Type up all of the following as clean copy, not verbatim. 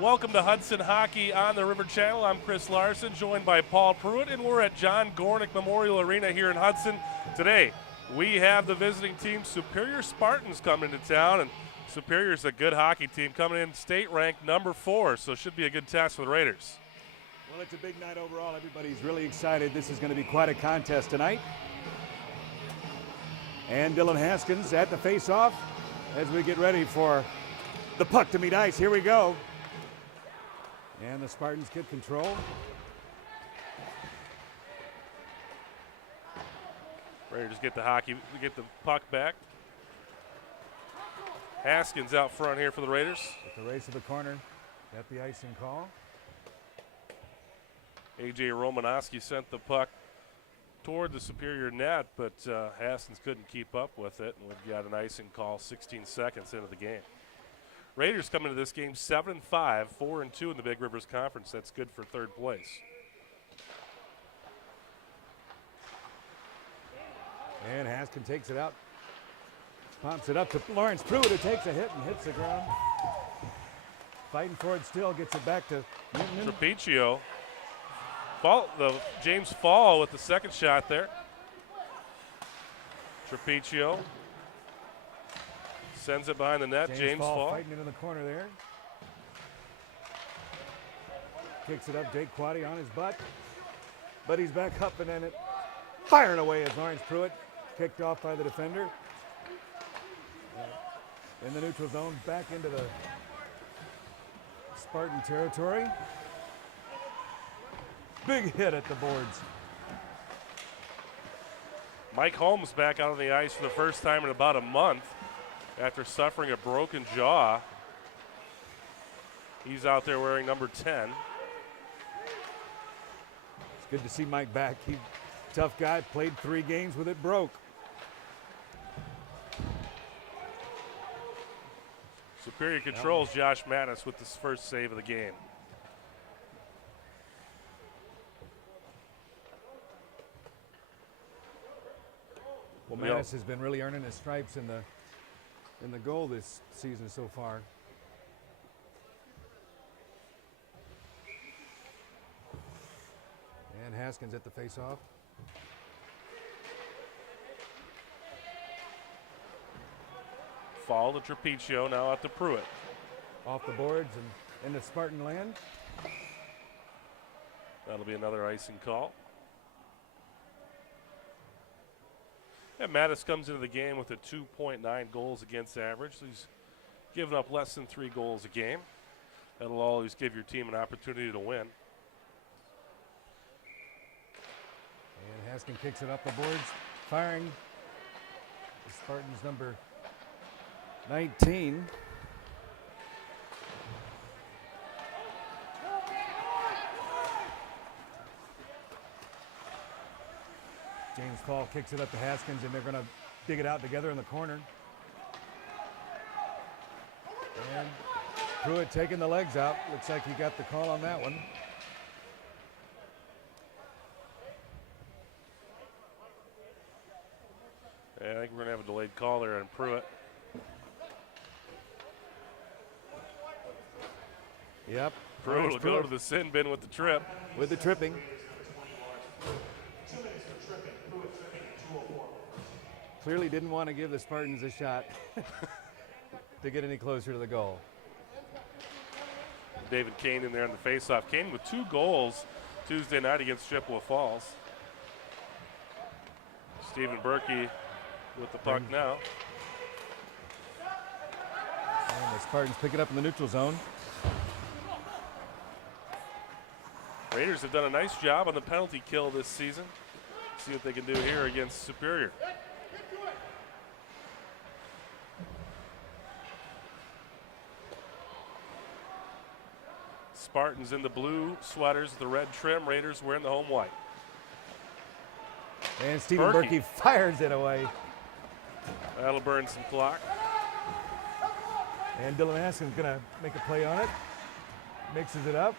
Welcome to Hudson Hockey on the River Channel. I'm Chris Larson, joined by Paul Pruitt, and we're at John Gornick Memorial Arena here in Hudson. Today, we have the visiting team, Superior Spartans, coming to town, and Superior's a good hockey team coming in state ranked number 4, so it should be a good test for the Raiders. Well, it's a big night overall. Everybody's really excited. This is going to be quite a contest tonight. And Dylan Haskins at the face-off as we get ready for the puck to meet ice. Here we go. And the Spartans get control. Raiders get the puck back. Haskins out front here for the Raiders. With the race to the corner at the icing call. A.J. Romanowski sent the puck toward the Superior net, but Haskins couldn't keep up with it, and we've got an icing call 16 seconds into the game. Raiders come into this game 7-5, 4-2 in the Big Rivers Conference. That's good for third place. And Haskins takes it out. Pumps it up to Lawrence Pruitt, who takes a hit and hits the ground. Fighting for it still, gets it back to Newton. Trapiccio. James Fall with the second shot there. Trapiccio sends it behind the net. James Fall fighting into the corner there. Kicks it up, Jake Quaddy on his butt. But he's back up and then it firing away as Lawrence Pruitt kicked off by the defender. In the neutral zone, back into the Spartan territory. Big hit at the boards. Mike Holmes back out on the ice for the first time in about a month after suffering a broken jaw. He's out there wearing number 10. It's good to see Mike back. He's a tough guy, played 3 games with it broke. Superior controls Josh Mattis with this first save of the game. Well, Mattis has been really earning his stripes in the goal this season so far. And Haskins at the face-off. Fall to Trapiccio, now out to Pruitt. Off the boards and into Spartan land. That'll be another icing call. And Mattis comes into the game with a 2.9 goals against average. So he's given up less than 3 goals a game. That'll always give your team an opportunity to win. And Haskins kicks it up the boards, firing. The Spartans number 19. James Fall kicks it up to Haskins, and they're going to dig it out together in the corner. And Pruitt taking the legs out. Looks like he got the call on that one. Yeah, I think we're going to have a delayed call there on Pruitt. Yep. Pruitt will go to the sin bin with the trip. With the tripping. Clearly didn't want to give the Spartans a shot to get any closer to the goal. David Kane in there on the faceoff. Kane with 2 goals Tuesday night against Chippewa Falls. Stephen Berkey with the puck now. And the Spartans pick it up in the neutral zone. Raiders have done a nice job on the penalty kill this season. See what they can do here against Superior. Spartans in the blue sweaters, the red trim. Raiders wearing the home white. And Stephen Berkey fires it away. That'll burn some clock. And Dylan Haskins going to make a play on it. Mixes it up.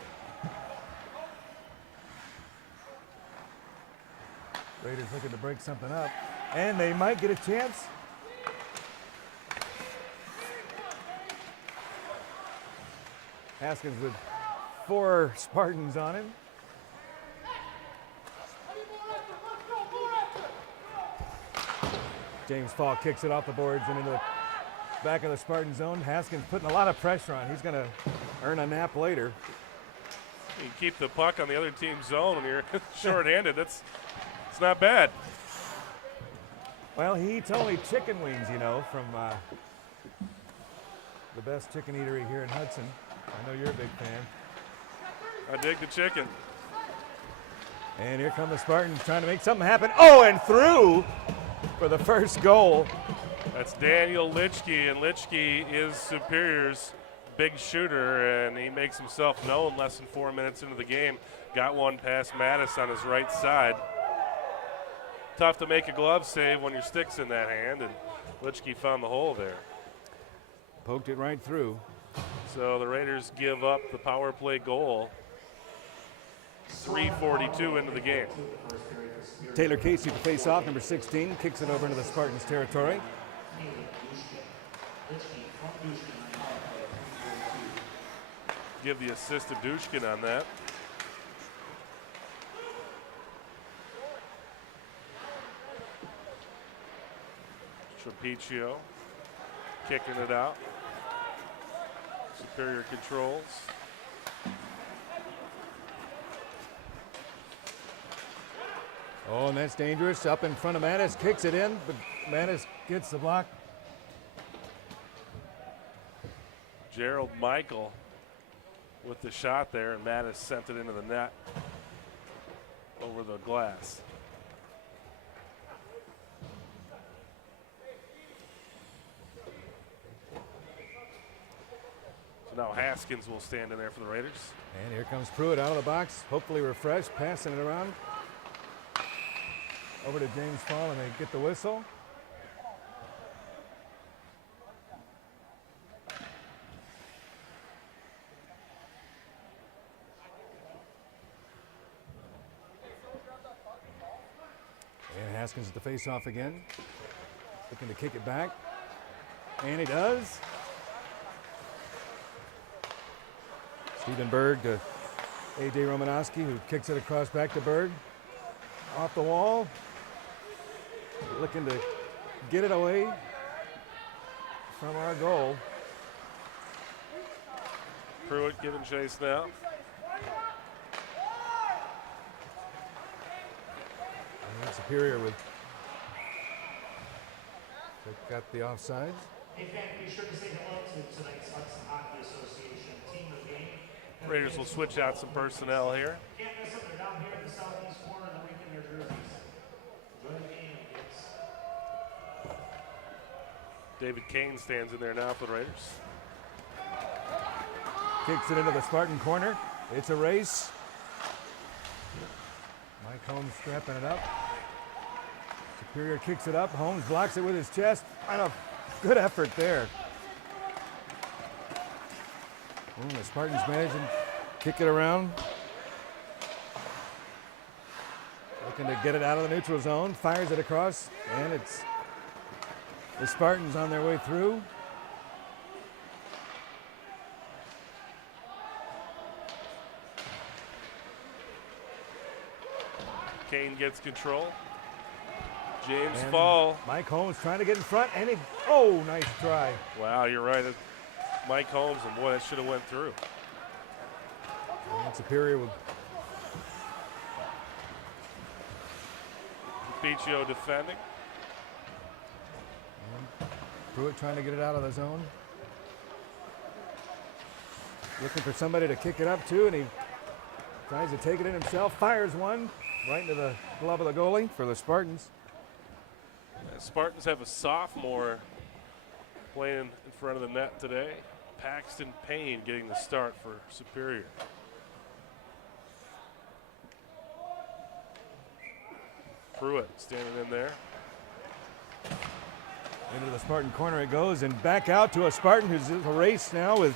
Raiders looking to break something up. And they might get a chance. Haskins with 4 Spartans on him. James Fall kicks it off the boards and into the back of the Spartan zone. Haskins putting a lot of pressure on. He's going to earn a nap later. You keep the puck on the other team's zone when you're shorthanded. It's not bad. Well, he eats only chicken wings, you know, from the best chicken eatery here in Hudson. I know you're a big fan. I dig the chicken. And here come the Spartans trying to make something happen. Oh, and through for the first goal. That's Daniel Litchke, and Litchke is Superior's big shooter, and he makes himself known less than 4 minutes into the game. Got one past Mattis on his right side. Tough to make a glove save when your stick's in that hand, and Litchke found the hole there. Poked it right through. So the Raiders give up the power play goal. 3:42 into the game. Taylor Casey to face off, number 16, kicks it over into the Spartans' territory. Give the assist to Dushkin on that. Trapiccio kicking it out. Superior controls. Oh, and that's dangerous. Up in front of Mattis, kicks it in, but Mattis gets the block. Gerald Michael with the shot there, and Mattis sent it into the net over the glass. So now Haskins will stand in there for the Raiders. And here comes Pruitt out of the box, hopefully refreshed, passing it around. Over to James Fall, and they get the whistle. And Haskins at the face-off again. Looking to kick it back. And he does. Stephen Berg to A.J. Romanowski, who kicks it across back to Berg. Off the wall. Looking to get it away from our goal. Pruitt giving chase now. And Superior with got the offsides. Hey, fan, be sure to say hello to tonight's Hudson Hockey Association team of the game. Raiders will switch out some personnel here. Can't miss them. They're down here in the southeast corner. They're making their jerseys. Enjoy the game, kids. David Kane stands in there now for the Raiders. Kicks it into the Spartan corner. It's a race. Mike Holmes strapping it up. Superior kicks it up. Holmes blocks it with his chest. And a good effort there. The Spartans managing to kick it around. Looking to get it out of the neutral zone. Fires it across. And it's the Spartans on their way through. Kane gets control. James And Fall. Mike Holmes trying to get in front, and he, oh, nice try. Wow, you're right. Mike Holmes, and boy, that should have went through. And Superior with Trapiccio defending. Pruitt trying to get it out of the zone. Looking for somebody to kick it up to, and he tries to take it in himself. Fires one right into the glove of the goalie for the Spartans. The Spartans have a sophomore playing in front of the net today. Paxton Payne getting the start for Superior. Pruitt standing in there. Into the Spartan corner it goes, and back out to a Spartan who's in a race now with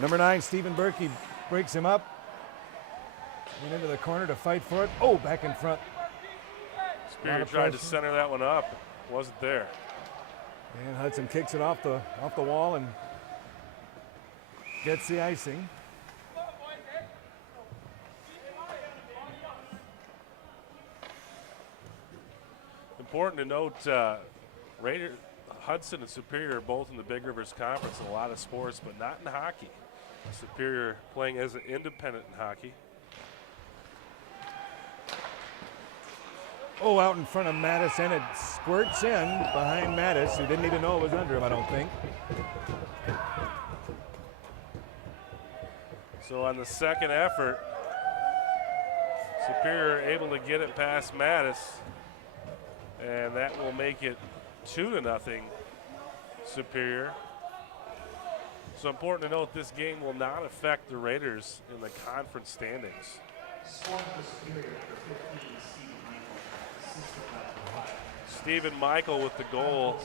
number 9, Stephen Berkey, breaks him up. And into the corner to fight for it. Oh, back in front. Superior tried to center that one up. Wasn't there. And Hudson kicks it off the wall and gets the icing. Important to note, Hudson and Superior are both in the Big Rivers Conference in a lot of sports, but not in hockey. Superior playing as an independent in hockey. Oh, out in front of Mattis, and it squirts in behind Mattis, who didn't even know it was under him, I don't think. So on the second effort, Superior able to get it past Mattis, and that will make it 2-0 Superior. So important to note, this game will not affect the Raiders in the conference standings. Scoring for Superior for 15, Stephen Michael. Assisted by 5. Stephen Michael with the goal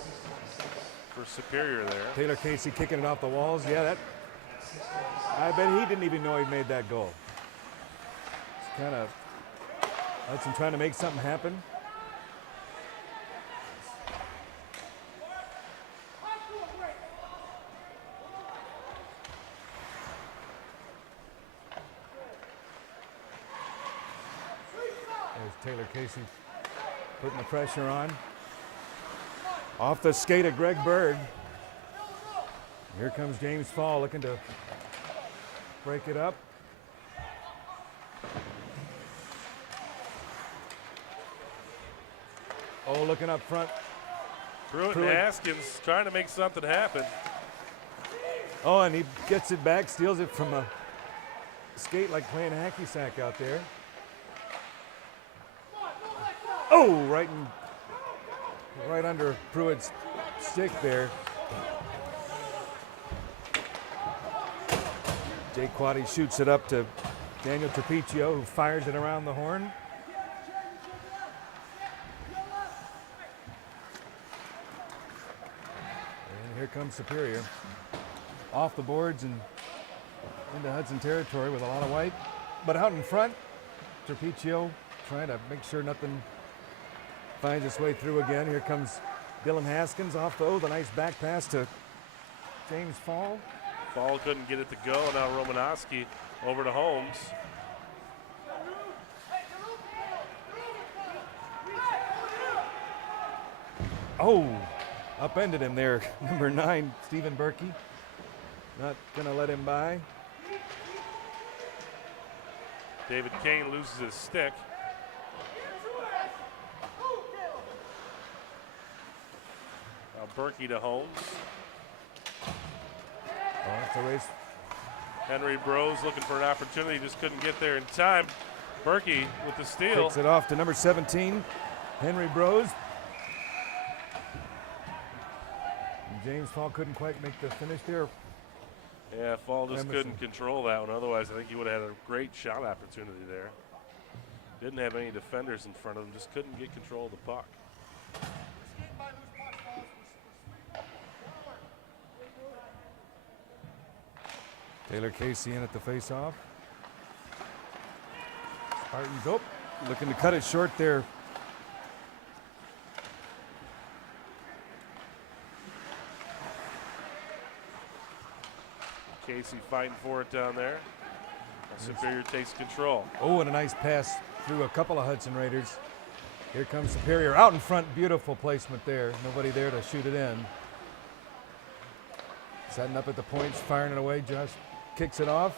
for Superior there. Taylor Casey kicking it off the walls. Yeah, that. I bet he didn't even know he made that goal. It's kind of Hudson trying to make something happen. There's Taylor Casey putting the pressure on. Off the skate of Greg Bird. Here comes James Fall looking to break it up. Oh, looking up front. Pruitt and Haskins trying to make something happen. Oh, and he gets it back, steals it from a skate like playing hacky sack out there. Oh, right under Pruitt's stick there. Jake Quaddy shoots it up to Daniel Trapiccio, who fires it around the horn. And here comes Superior. Off the boards and into Hudson territory with a lot of white. But out in front, Trapiccio trying to make sure nothing finds its way through again. Here comes Dylan Haskins off the nice back pass to James Fall. Fall couldn't get it to go. Now Romanowski over to Holmes. Oh, upended him there. Number 9, Stephen Berkey. Not going to let him by. David Kane loses his stick. Now Berkey to Holmes. Oh, it's a race. Henry Bros looking for an opportunity, just couldn't get there in time. Berkey with the steal. Kicks it off to number 17, Henry Bros. And James Fall couldn't quite make the finish there. Yeah, Fall just Emerson couldn't control that one. Otherwise, I think he would have had a great shot opportunity there. Didn't have any defenders in front of him, just couldn't get control of the puck. Taylor Casey in at the face-off. Spartans, looking to cut it short there. Casey fighting for it down there. Superior takes control. Oh, and a nice pass through a couple of Hudson Raiders. Here comes Superior out in front. Beautiful placement there. Nobody there to shoot it in. Setting up at the points, firing it away. Josh kicks it off.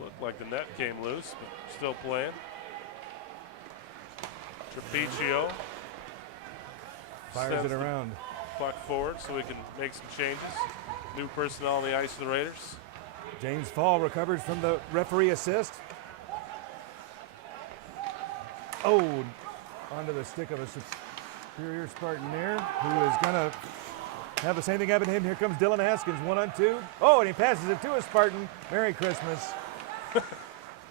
Looked like the net came loose, but still playing. Trapiccio Fires it around. Puck forward so we can make some changes. New personnel on the ice for the Raiders. James Fall recovers from the referee assist. Oh, onto the stick of a Superior Spartan there, who is going to have the same thing happen to him. Here comes Dylan Haskins, 1-on-2. Oh, and he passes it to a Spartan. Merry Christmas.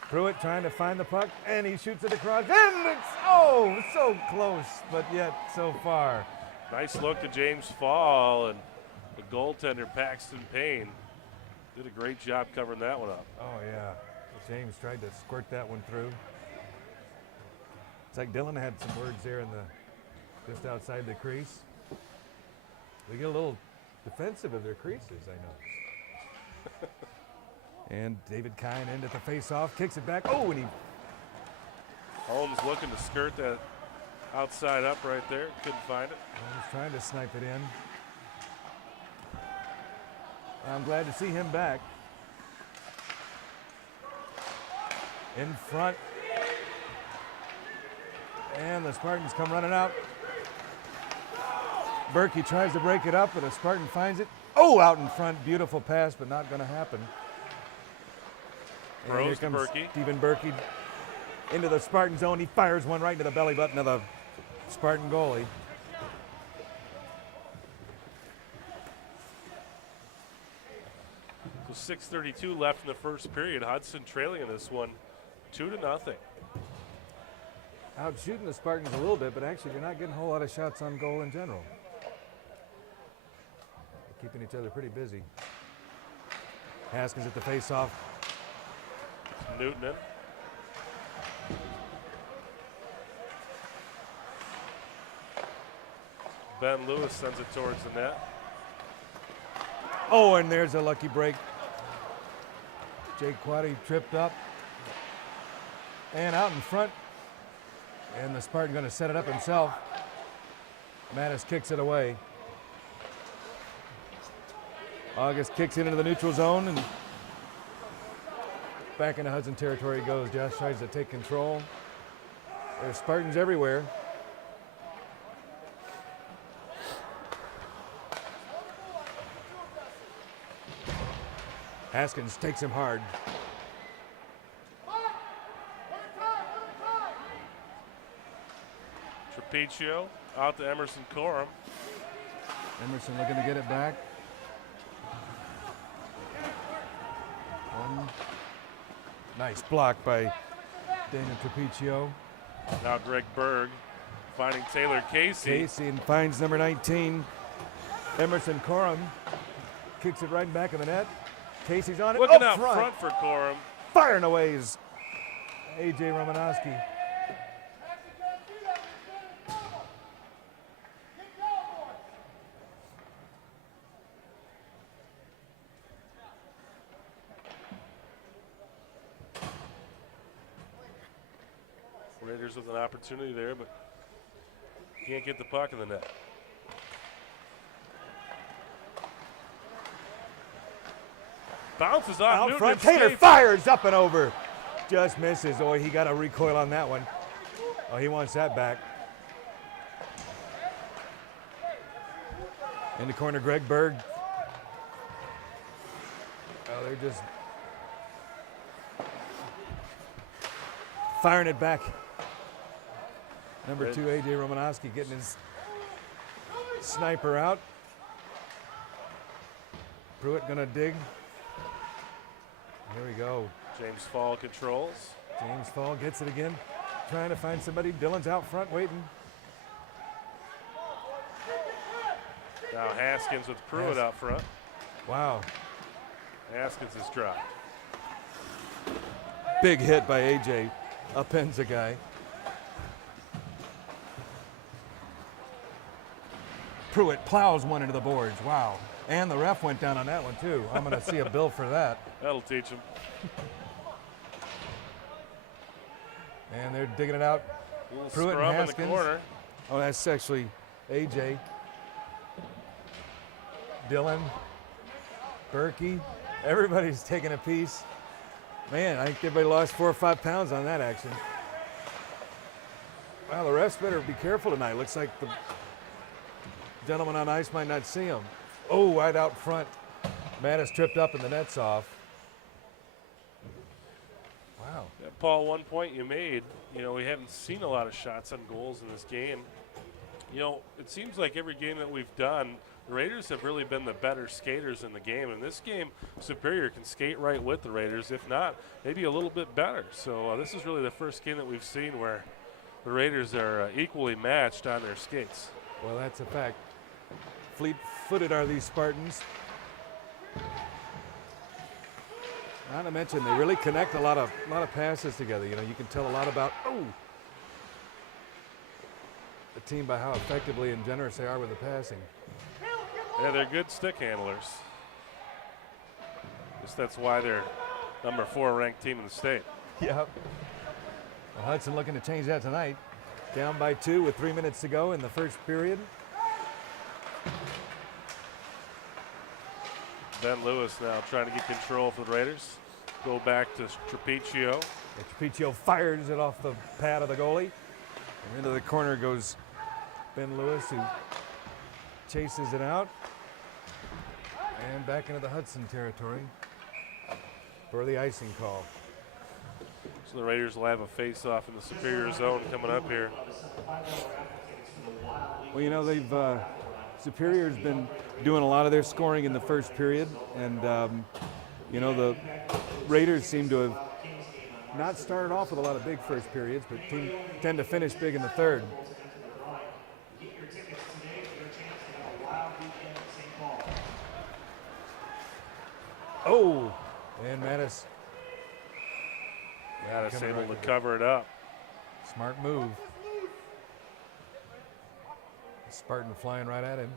Pruitt trying to find the puck, and he shoots it across. And it's, so close, but yet so far. Nice look to James Fall, and the goaltender, Paxton Payne, did a great job covering that one up. Oh, yeah. James tried to squirt that one through. It's like Dylan had some words there in the just outside the crease. They get a little defensive of their creases, I know. And David Kine into the face-off, kicks it back. Oh, and he Holmes looking to skirt that outside up right there. Couldn't find it. was trying to snipe it in. I'm glad to see him back. In front. And the Spartans come running out. Berkey tries to break it up, but a Spartan finds it. Oh, out in front. Beautiful pass, but not going to happen. And here Throws to comes Berkey. Stephen Berkey into the Spartan zone. He fires one right into the belly button of the Spartan goalie. So 6:32 left in the first period. Hudson trailing in this one 2-0. Out shooting the Spartans a little bit, but actually they're not getting a whole lot of shots on goal in general. They're keeping each other pretty busy. Haskins at the face-off. Newton in. Ben Lewis sends it towards the net. Oh, and there's a lucky break. Jake Quaddy tripped up. And out in front. And the Spartan going to set it up himself. Mattis kicks it away. August kicks it into the neutral zone, and back into Hudson territory it goes. Josh tries to take control. There's Spartans everywhere. Haskins takes him hard. Trapiccio out to Emerson Corum. Emerson looking to get it back. One nice block by Daniel Trapiccio. Now Greg Berg finding Taylor Casey. Casey and finds number 19. Emerson Corum kicks it right in back of the net. Casey's on it. Looking up out front for Corum. Firing away is A.J. Romanowski. Raiders with an opportunity there, but can't get the puck in the net. Bounces off. Out Newton front, escapes. Taylor fires up and over. Just misses. Oh, he got a recoil on that one. Oh, he wants that back. In the corner, Greg Berg. Oh, they're just firing it back. Number 2, A.J. Romanowski getting his sniper out. Pruitt gonna dig. Here we go. James Fall controls. James Fall gets it again. Trying to find somebody. Dylan's out front waiting. Now Haskins with Pruitt out front. Wow. Haskins is dropped. Big hit by A.J. Upends a guy. Pruitt plows one into the boards. Wow. And the ref went down on that one, too. I'm going to see a bill for that. That'll teach him. And they're digging it out. Little Pruitt and scrum in the Haskins. corner. Oh, that's actually A.J. Dylan. Berkey. Everybody's taking a piece. Man, I think everybody lost 4 or 5 pounds on that action. Well, the refs better be careful tonight. Looks like the gentleman on ice might not see him. Oh, right out front. Mattis tripped up and the net's off. Wow. Yeah, Paul, one point you made, we haven't seen a lot of shots on goals in this game. It seems like every game that we've done, the Raiders have really been the better skaters in the game. In this game, Superior can skate right with the Raiders. If not, maybe a little bit better. So this is really the first game that we've seen where the Raiders are equally matched on their skates. Well, that's a fact. Fleet-footed are these Spartans. Not to mention, they really connect a lot of passes together. You can tell a lot about the team by how effectively and generous they are with the passing. Yeah, they're good stick handlers. Guess that's why they're number 4 ranked team in the state. Yep. Well, Hudson looking to change that tonight. Down by 2 with 3 minutes to go in the first period. Ben Lewis now trying to get control for the Raiders. Go back to Trapiccio. And Trapiccio fires it off the pad of the goalie. And into the corner goes Ben Lewis, who chases it out. And back into the Hudson territory for the icing call. So the Raiders will have a face-off in the Superior zone coming up here. Well, you know, they've Superior's been doing a lot of their scoring in the first period, and you know, the Raiders seem to have not started off with a lot of big first periods, but tend to finish big in the third. Oh, and Mattis able to cover it up. Smart move. Spartan flying right at him.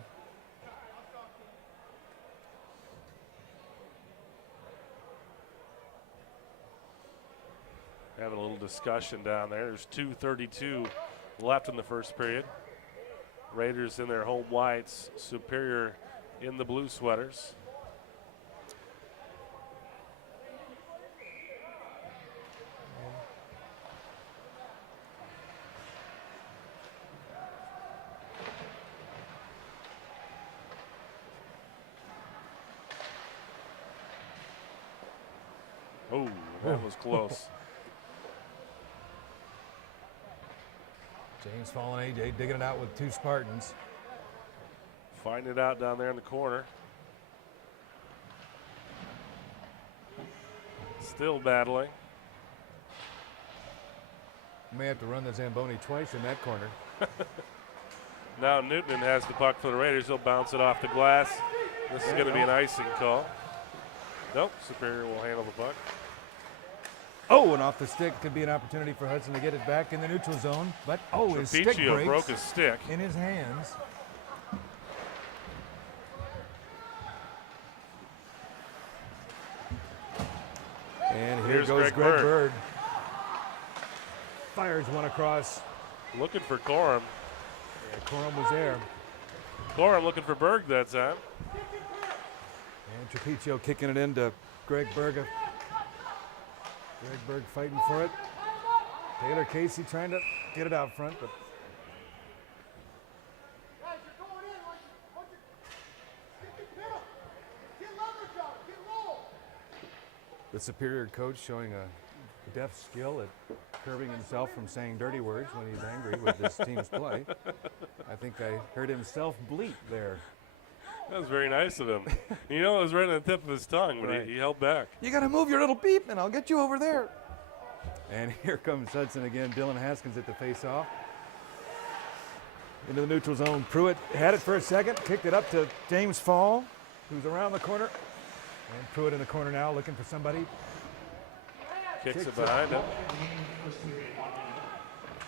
Having a little discussion down there. There's 2:32 left in the first period. Raiders in their home whites, Superior in the blue sweaters. Oh, that was close. James Fallen, AJ digging it out with 2 Spartans. Find it out down there in the corner. Still battling. May have to run the Zamboni twice in that corner. Now Newton has the puck for the Raiders. He'll bounce it off the glass. This is going to be an icing call. Nope, Superior will handle the puck. Oh, and off the stick could be an opportunity for Hudson to get it back in the neutral zone. But, his stick breaks broke his stick in his hands. And here goes Greg Bird. Fires one across. Looking for Corum. Yeah, Corum was there. Corum looking for Berg that time. And Trapiccio kicking it into Greg Berg. Greg Berg fighting for it. Taylor Casey trying to get it out front, but the Superior coach showing a deft skill at curbing himself from saying dirty words when he's angry with his team's play. I think I heard himself bleat there. That was very nice of him. You know, it was right on the tip of his tongue, but Right. he held back. You got to move your little beep, and I'll get you over there. And here comes Hudson again. Dylan Haskins at the face-off. Into the neutral zone. Pruitt had it for a second, kicked it up to James Fall, who's around the corner. And Pruitt in the corner now, looking for somebody. Kicks it behind him.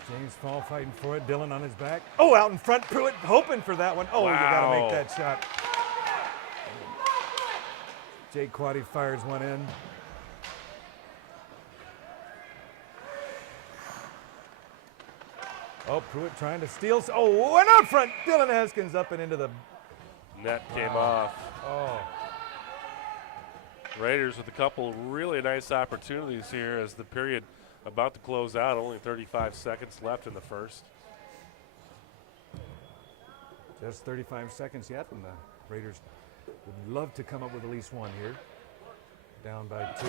James Fall fighting for it. Dylan on his back. Oh, out in front. Pruitt hoping for that one. Oh, you got to make that shot. Jake Quaddy fires one in. Oh, Pruitt trying to steal. Oh, and out front. Dylan Haskins up and into the Net came off. Oh. Raiders with a couple really nice opportunities here as the period about to close out. Only 35 seconds left in the first. Just 35 seconds yet, and the Raiders would love to come up with at least one here. Down by 2.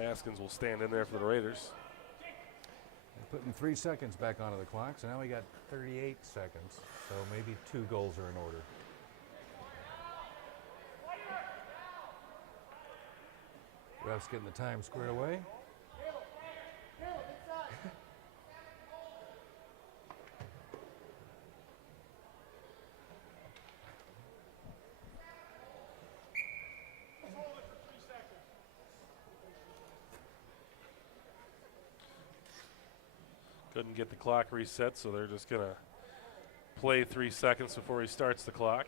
Haskins will stand in there for the Raiders. They're putting 3 seconds back onto the clock, so now we got 38 seconds. So maybe 2 goals are in order. Ref's getting the time squared away. Couldn't get the clock reset, so they're just going to play 3 seconds before he starts the clock.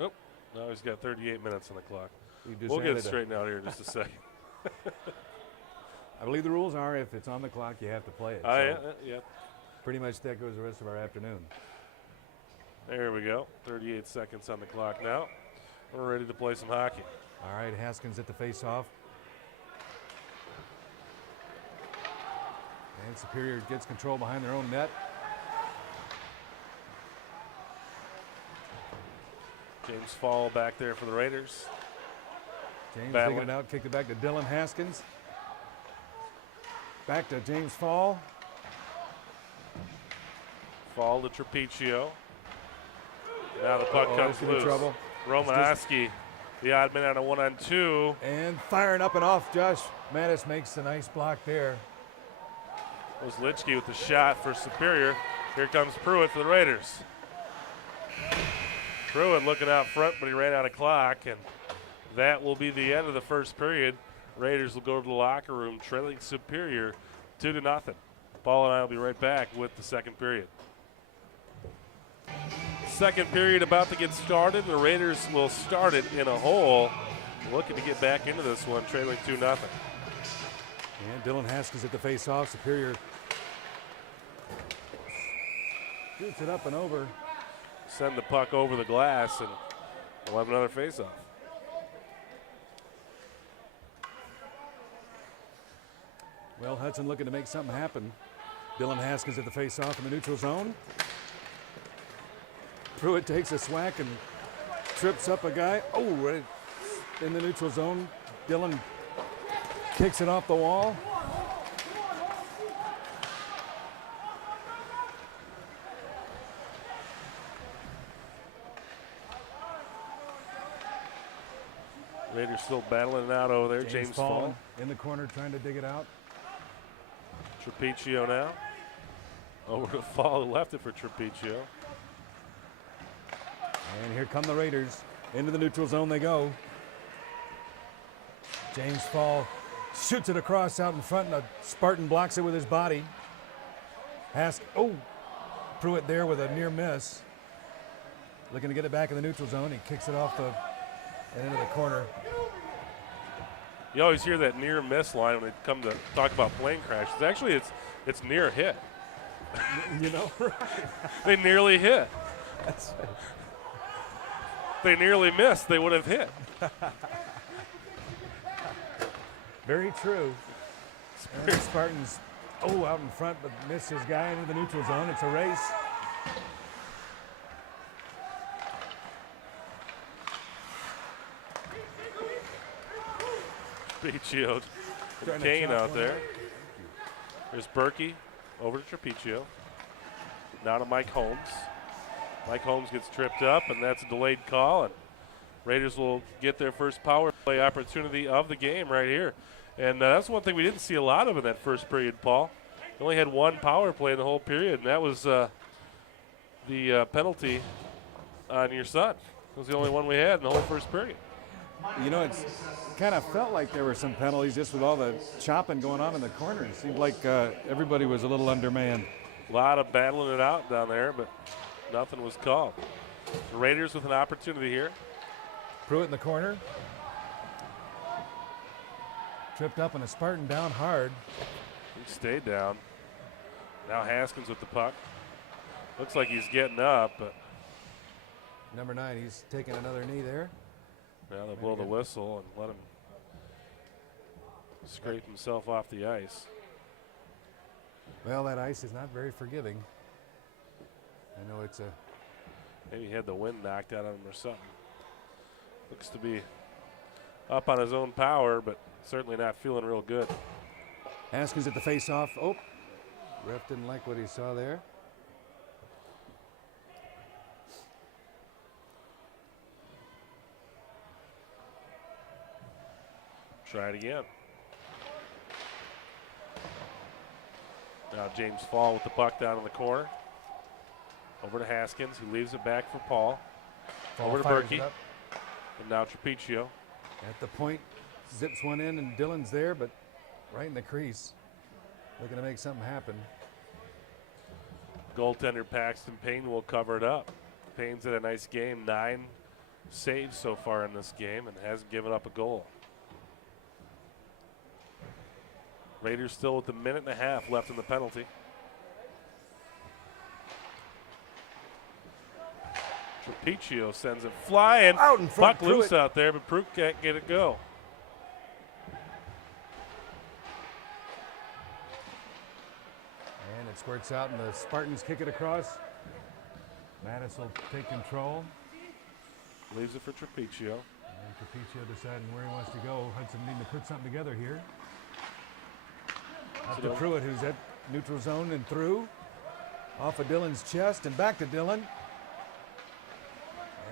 Oh, now he's got 38 minutes on the clock. We'll get it straightened out here in just a second. I believe the rules are if it's on the clock, you have to play it. Yeah. Pretty much that goes the rest of our afternoon. There we go. 38 seconds on the clock now. We're ready to play some hockey. All right, Haskins at the face-off. And Superior gets control behind their own net. James Fall back there for the Raiders. James Battling. taking it out, kicked it back to Dylan Haskins. Back to James Fall. Fall to Trapiccio. Now the puck comes that's loose. trouble. Romanowski, the odd man on a 1-on-2. And firing up and off, Josh Mattis makes a nice block there. It was Litchke with the shot for Superior. Here comes Pruitt for the Raiders. Pruitt looking out front, but he ran out of clock, and that will be the end of the first period. Raiders will go to the locker room trailing Superior 2-0. Paul and I will be right back with the second period. Second period about to get started. The Raiders will start it in a hole. Looking to get back into this one, trailing 2-0. And Dylan Haskins at the face-off. Superior shoots it up and over. Send the puck over the glass, and we'll have another face-off. Well, Hudson looking to make something happen. Dylan Haskins at the face-off in the neutral zone. Pruitt takes a swack and trips up a guy. Oh, right in the neutral zone. Dylan kicks it off the wall. Raiders still battling it out over there. James Fall in the corner trying to dig it out. Trapiccio now. Over to Fall, who left it for Trapiccio. And here come the Raiders. Into the neutral zone they go. James Fall shoots it across out in front, and a Spartan blocks it with his body. Pruitt there with a near miss. Looking to get it back in the neutral zone. He kicks it off and into the corner. You always hear that near miss line when they come to talk about plane crashes. Actually, it's near hit. You know, right. They nearly hit. That's right. They nearly missed. They would have hit. Very true. And the Spartans, out in front, but miss his guy into the neutral zone. It's a race. Trapiccio and Kane out there. There's Berkey over to Trapiccio. Now to Mike Holmes. Mike Holmes gets tripped up, and that's a delayed call. And Raiders will get their first power play opportunity of the game right here. And that's one thing we didn't see a lot of in that first period, Paul. We only had one power play in the whole period, and that was the penalty on your son. It was the only one we had in the whole first period. You know, it's kind of felt like there were some penalties just with all the chopping going on in the corner. It seemed like everybody was a little undermanned. A lot of battling it out down there, but nothing was called. The Raiders with an opportunity here. Pruitt in the corner. Tripped up and a Spartan down hard. He stayed down. Now Haskins with the puck. Looks like he's getting up, but Number 9, he's taking another knee there. now they'll blow the whistle and let him scrape himself off the ice. Well, that ice is not very forgiving. I know it's a... Maybe he had the wind knocked out of him or something. Looks to be up on his own power, but certainly not feeling real good. Haskins at the face-off. Oh, ref didn't like what he saw there. Try it again. Now James Fall with the puck down in the corner. Over to Haskins, who leaves it back for Paul. Over to fires Berkey. it up. And now Trapiccio. At the point, zips one in, and Dylan's there, but right in the crease, looking to make something happen. Goaltender Paxton Payne will cover it up. Payne's had a nice game, 9 saves so far in this game and hasn't given up a goal. Raiders still with a minute and a half left in the penalty. Trapiccio sends it flying. Out in front, Puck loose Pruitt. out there, but Pruitt can't get it go. And it squirts out, and the Spartans kick it across. Mattis will take control. Leaves it for Trapiccio. And Trapiccio deciding where he wants to go. Hudson needing to put something together here. Up to Pruitt, who's at neutral zone and through. Off of Dillon's chest and back to Dillon.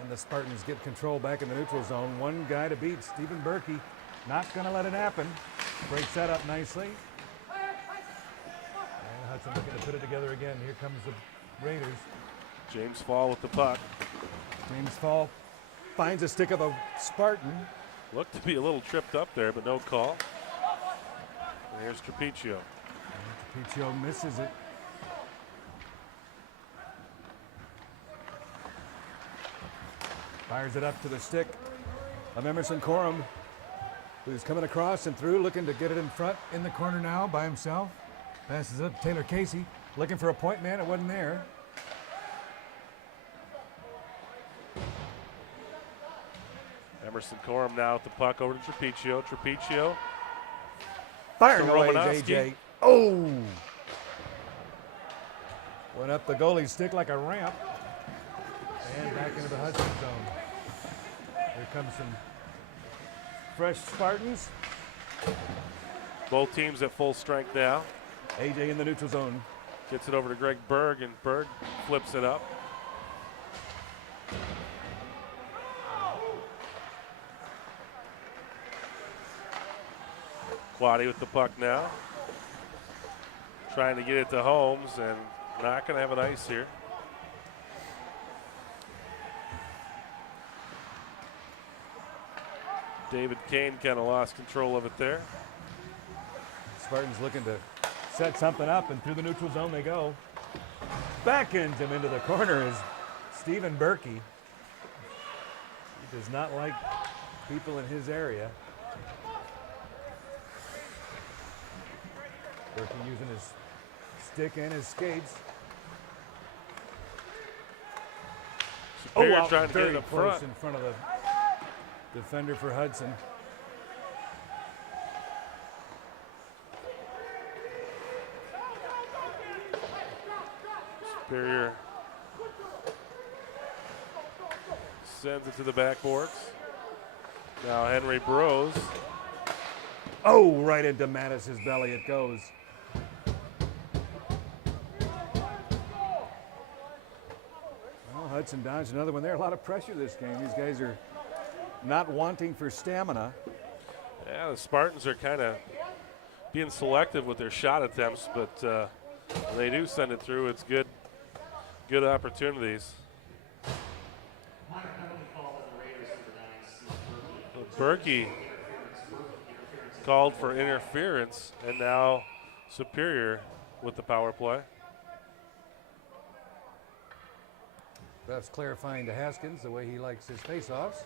And the Spartans get control back in the neutral zone. One guy to beat, Stephen Berkey. Not going to let it happen. Breaks that up nicely. And Hudson looking to put it together again. Here comes the Raiders. James Fall with the puck. James Fall finds a stick of a Spartan. Looked to be a little tripped up there, but no call. And here's Trapiccio. And Trapiccio misses it. Fires it up to the stick of Emerson Corum, who's coming across and through, looking to get it in front in the corner now by himself. Passes it up to Taylor Casey, looking for a point man. It wasn't there. Emerson Corum now with the puck over to Trapiccio. Trapiccio Firing to away, Romanowski. JJ. Oh! Went up the goalie's stick like a ramp. And back into the Hudson zone. Here comes some fresh Spartans. Both teams at full strength now. AJ in the neutral zone. Gets it over to Greg Berg, and Berg flips it up. Quaddy with the puck now. Trying to get it to Holmes, and not going to have an ice here. David Kane kind of lost control of it there. Spartans looking to set something up, and through the neutral zone they go. Backends him into the corner is Stephen Berkey. He does not like people in his area. Berkey using his stick and his skates. Superior out trying to get very it up close front. in front of the defender for Hudson. Superior sends it to the backboards. Now Henry Bros. Oh, right into Mattis's belly it goes. Well, Hudson dodged another one there. A lot of pressure this game. These guys are not wanting for stamina. Yeah, the Spartans are kind of being selective with their shot attempts, but when they do send it through, it's good opportunities. Minor penalty call on the Raiders for the Knights. Berkey called for interference, and now Superior with the power play. Ref's clarifying to Haskins the way he likes his face-offs.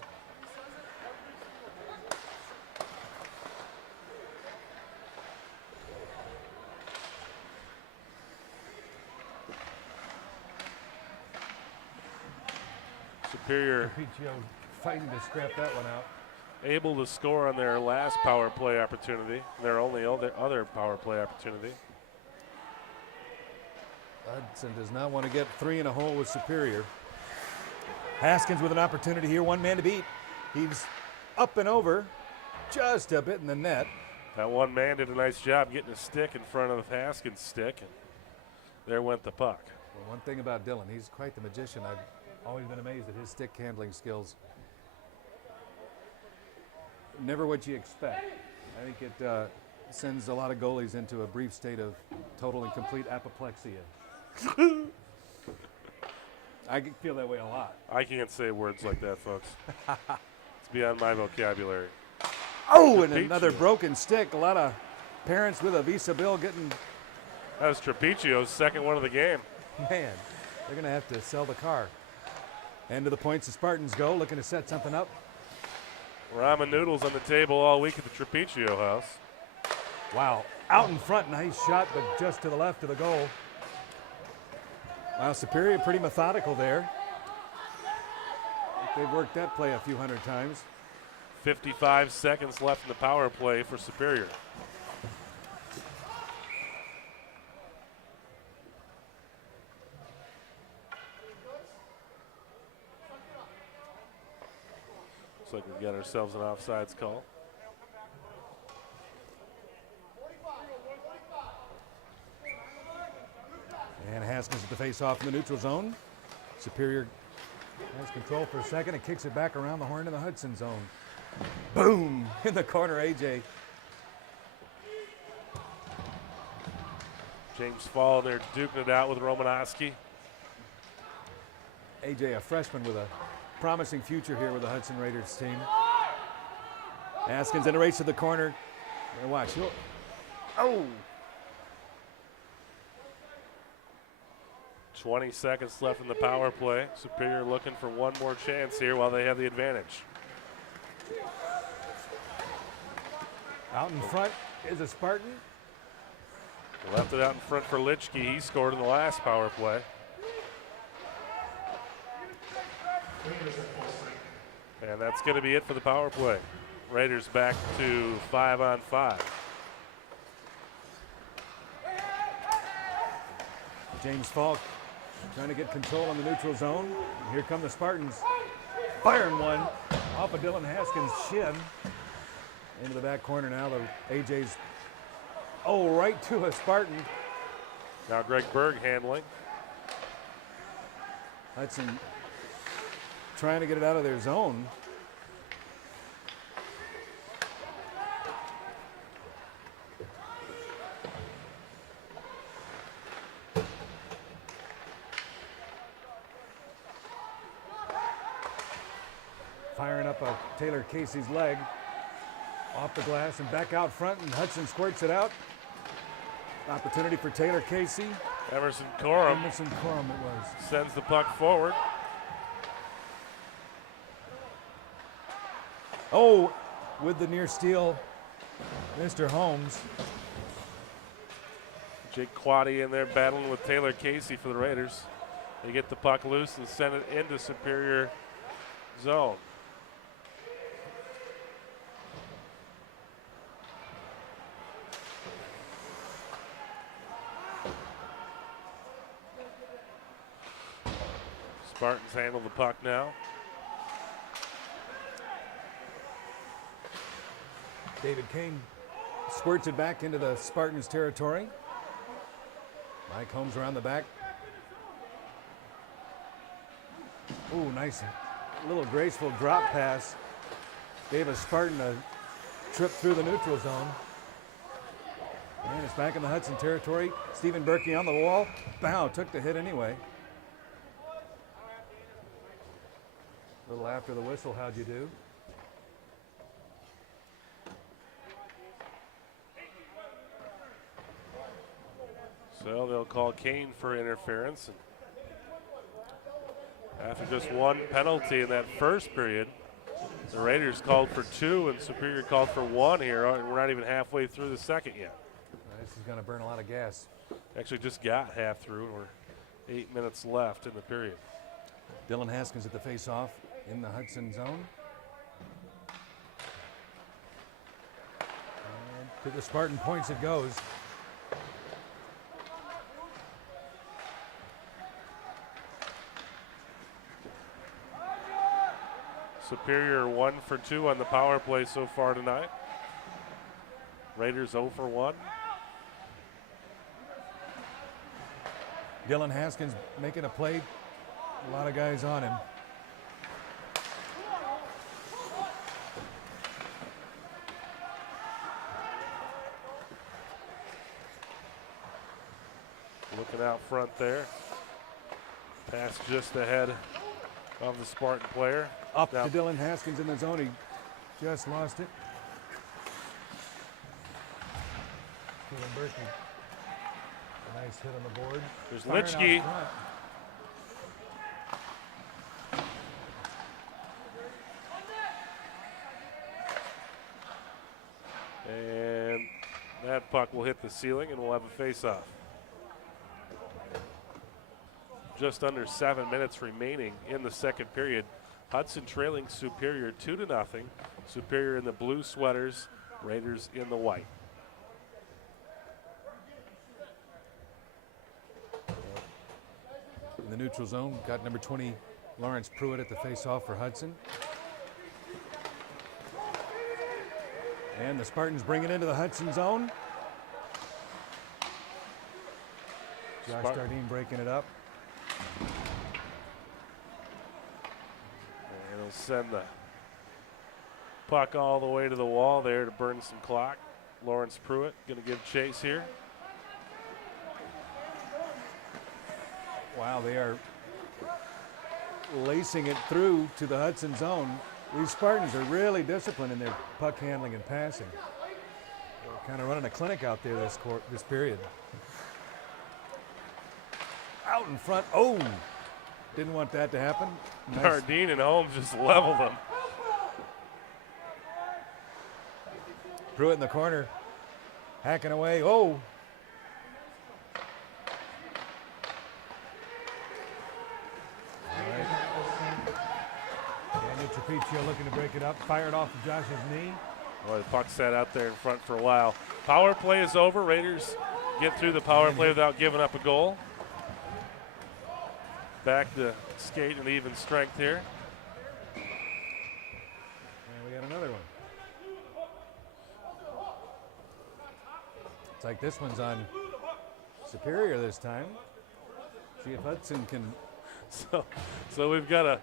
Superior Trapiccio fighting to scrap that one out. able to score on their last power play opportunity, their only other power play opportunity. Hudson does not want to get 3 in a hole with Superior. Haskins with an opportunity here, one man to beat. He's up and over, just a bit in the net. That one man did a nice job getting a stick in front of Haskins' stick, and there went the puck. Well, one thing about Dillon, he's quite the magician. I've always been amazed at his stick handling skills. Never what you expect. I think it sends a lot of goalies into a brief state of total and complete apoplexia. I feel that way a lot. I can't say words like that, folks. It's beyond my vocabulary. Oh, and Trapiccio. another broken stick. A lot of parents with a Visa bill getting, That was Trapicio's second one of the game. man, they're going to have to sell the car. And to the points the Spartans go, looking to set something up. Ramen noodles on the table all week at the Trapicio house. Wow, out in front, nice shot, but just to the left of the goal. Wow, Superior pretty methodical there. They've worked that play a few hundred times. 55 seconds left in the power play for Superior. Looks like we've got ourselves an offsides call. And Haskins at the face-off in the neutral zone. Superior has control for a second and kicks it back around the horn in the Hudson zone. Boom! In the corner, AJ. James Fall there duking it out with Romanowski. AJ, a freshman with a promising future here with the Hudson Raiders team. Haskins in a race to the corner. And watch. Oh! 20 seconds left in the power play. Superior looking for one more chance here while they have the advantage. Out in front is a Spartan. Left it out in front for Litchke. He scored in the last power play. And that's going to be it for the power play. Raiders back to 5-on-5. James Falk trying to get control on the neutral zone. And here come the Spartans. Firing one off of Dylan Haskins' shin. Into the back corner now. The AJ's, right to a Spartan. Now Greg Berg handling. Hudson trying to get it out of their zone. Firing up a Taylor Casey's leg. Off the glass and back out front, and Hudson squirts it out. Opportunity for Taylor Casey. Emerson Corum Emerson Corum it was. sends the puck forward. Oh, with the near steal, Mr. Holmes. Jake Quaddy in there battling with Taylor Casey for the Raiders. They get the puck loose and send it into Superior zone. Spartans handle the puck now. David Kane squirts it back into the Spartans' territory. Mike Holmes around the back. Ooh, nice little graceful drop pass. Gave a Spartan a trip through the neutral zone. And it's back in the Hudson territory. Stephen Berkey on the wall. Bow, took the hit anyway. A little after the whistle, how'd you do? So they'll call Kane for interference. And after just one penalty in that first period, the Raiders called for two and Superior called for one here. We're not even halfway through the second yet. This is going to burn a lot of gas. Actually just got half through and we're 8 minutes left in the period. Dylan Haskins at the face-off in the Hudson zone. And to the Spartan points it goes. Superior 1 for 2 on the power play so far tonight. Raiders 0 for 1. Dylan Haskins making a play. A lot of guys on him. Looking out front there. Pass just ahead of the Spartan player. Up now, to Dylan Haskins in the zone. He just lost it. Berkey. A nice hit on the board. There's Firing Litchke. out front. And that puck will hit the ceiling, and we'll have a face-off. Just under 7 minutes remaining in the second period. Hudson trailing Superior 2-0. Superior in the blue sweaters, Raiders in the white. In the neutral zone, got number 20, Lawrence Pruitt at the face-off for Hudson. And the Spartans bring it into the Hudson zone. Josh Dardine breaking it up. And he'll send the puck all the way to the wall there to burn some clock. Lawrence Pruitt going to give chase here. Wow, they are lacing it through to the Hudson zone. These Spartans are really disciplined in their puck handling and passing. They're kind of running a clinic out there this period. Out in front. Oh, didn't want that to happen. Nice. Dardine and Holmes just leveled them. Pruitt in the corner, hacking away. Oh. Trapiccio looking to break it up, fired off of Josh's knee. Boy, the puck sat out there in front for a while. Power play is over. Raiders get through the power play without giving up a goal. Back to skate and even strength here. And we got another one. It's like this one's on Superior this time. See if Hudson can. So we've got a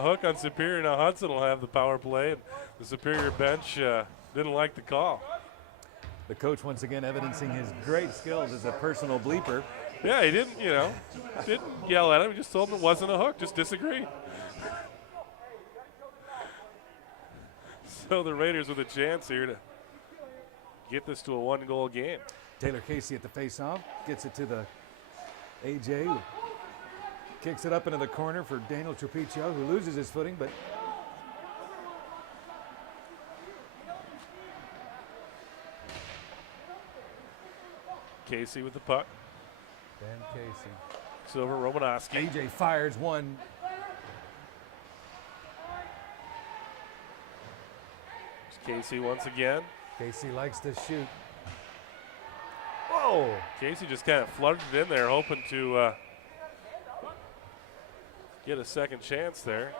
hook on Superior. Now Hudson will have the power play, and the Superior bench didn't like the call. The coach once again evidencing his great skills as a personal bleeper. Yeah, he didn't yell at him. He just told him it wasn't a hook. Just disagreed. So the Raiders with a chance here to get this to a one-goal game. Taylor Casey at the face-off gets it to the AJ, who kicks it up into the corner for Daniel Trapiccio, who loses his footing, but Casey with the puck. Dan Casey. Silver Romanowski. AJ fires one. Casey once again. Casey likes to shoot. Whoa! Casey just kind of flooded it in there, hoping to get a second chance there.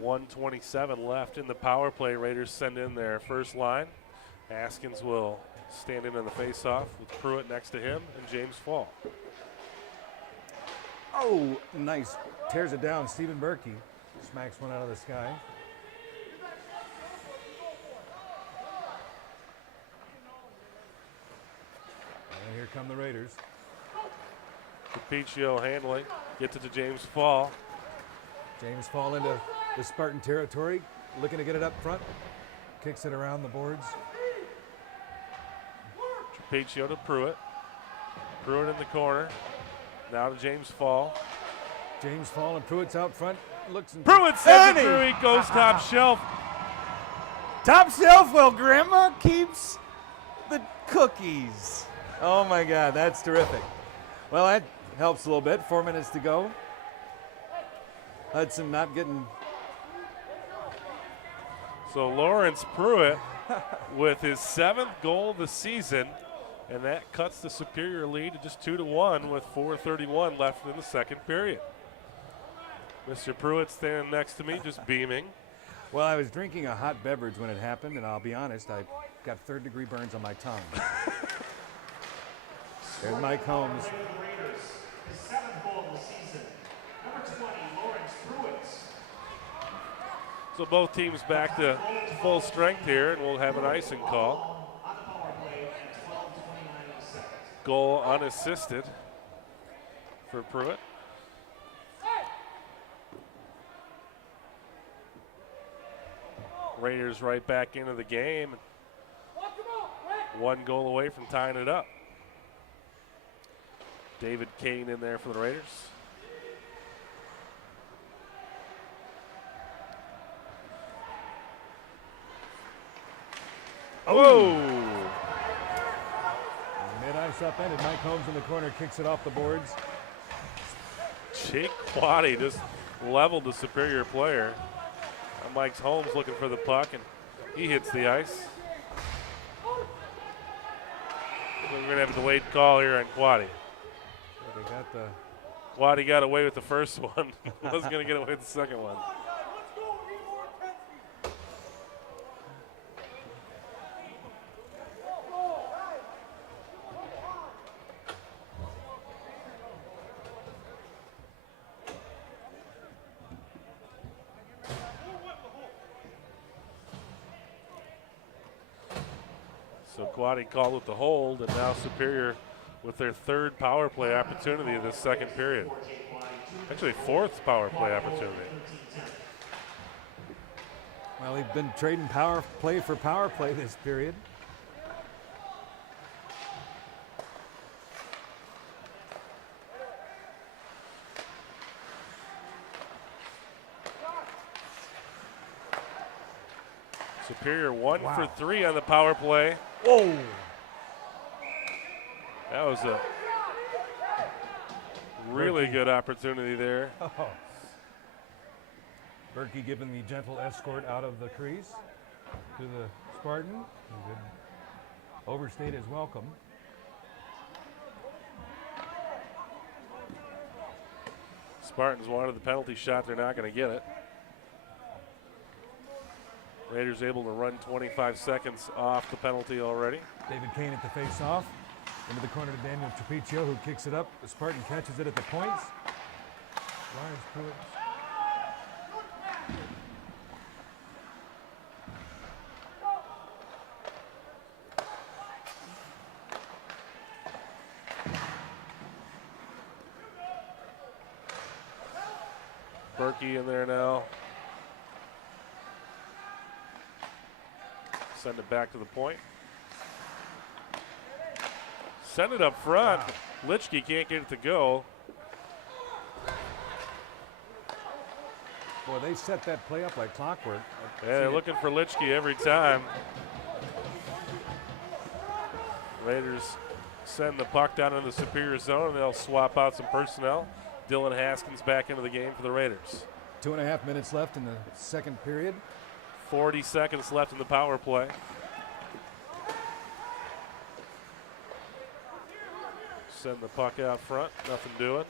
.127 left in the power play. Raiders send in their first line. Askins will stand in on the faceoff with Pruitt next to him and James Fall. Oh, nice. Tears it down. Stephen Berkey smacks one out of the sky. And here come the Raiders. Trapiccio handling. Gets it to James Fall. James Fall into the Spartan territory. Looking to get it up front. Kicks it around the boards. Trapiccio to Pruitt. Pruitt in the corner. Now to James Fall. James Fall and Pruitt's out front. Looks and Pruitt sends it through. He goes top shelf. Top shelf, well, Grandma keeps the cookies. oh my God, that's terrific. Well, that helps a little bit. 4 minutes to go. Hudson not getting. So Lawrence Pruitt with his 7th goal of the season, and that cuts the Superior lead to just 2-1 with 4:31 left in the second period. Mr. Pruitt standing next to me, just beaming. Well, I was drinking a hot beverage when it happened, and I'll be honest, I got third-degree burns on my tongue. There's Mike Holmes. Raiders, his 7th goal of the season. Number 20, Lawrence Pruitt. So both teams back to full strength here, and we'll have an icing call. On the power play at 12:29 seconds. goal unassisted for Pruitt. Raiders right back into the game. 1 goal away from tying it up. David Kane in there for the Raiders. Whoa! Mid-ice upended. Mike Holmes in the corner kicks it off the boards. Jake Quaddy just leveled the Superior player. Mike Holmes looking for the puck, and he hits the ice. We're going to have a delayed call here on Quaddy. They got the Quaddy got away with the first one. Wasn't going to get away with the second one. So Quaddy called with the hold, and now Superior with their 3rd power play opportunity of this second period. Actually, 4th power play opportunity. Well, they've been trading power play for power play this period. Superior 1 for 3 on the power play. Whoa! That was a really good opportunity there. Oh. Berkey giving the gentle escort out of the crease to the Spartan. He did overstayed his welcome. Spartans wanted the penalty shot. They're not going to get it. Raiders able to run 25 seconds off the penalty already. David Kane at the face-off. Into the corner to Daniel Trapicio, who kicks it up. The Spartan catches it at the points. Lars Pruitt. Berkey in there now. Send it back to the point. Send it up front. Wow. Litchke can't get it to go. Boy, they set that play up like clockwork. Yeah, they're looking for Litchke every time. Raiders send the puck down in the Superior zone, and they'll swap out some personnel. Dylan Haskins back into the game for the Raiders. 2.5 minutes left in the second period. 40 seconds left in the power play. Send the puck out front, nothing doing.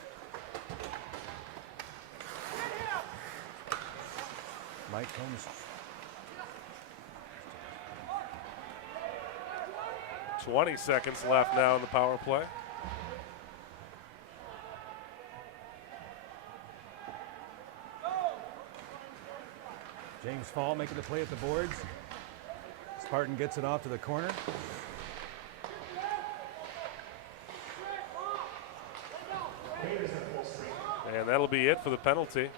Mike Holmes. 20 seconds left now in the power play. James Fall making the play at the boards. Spartan gets it off to the corner. And that'll be it for the penalty.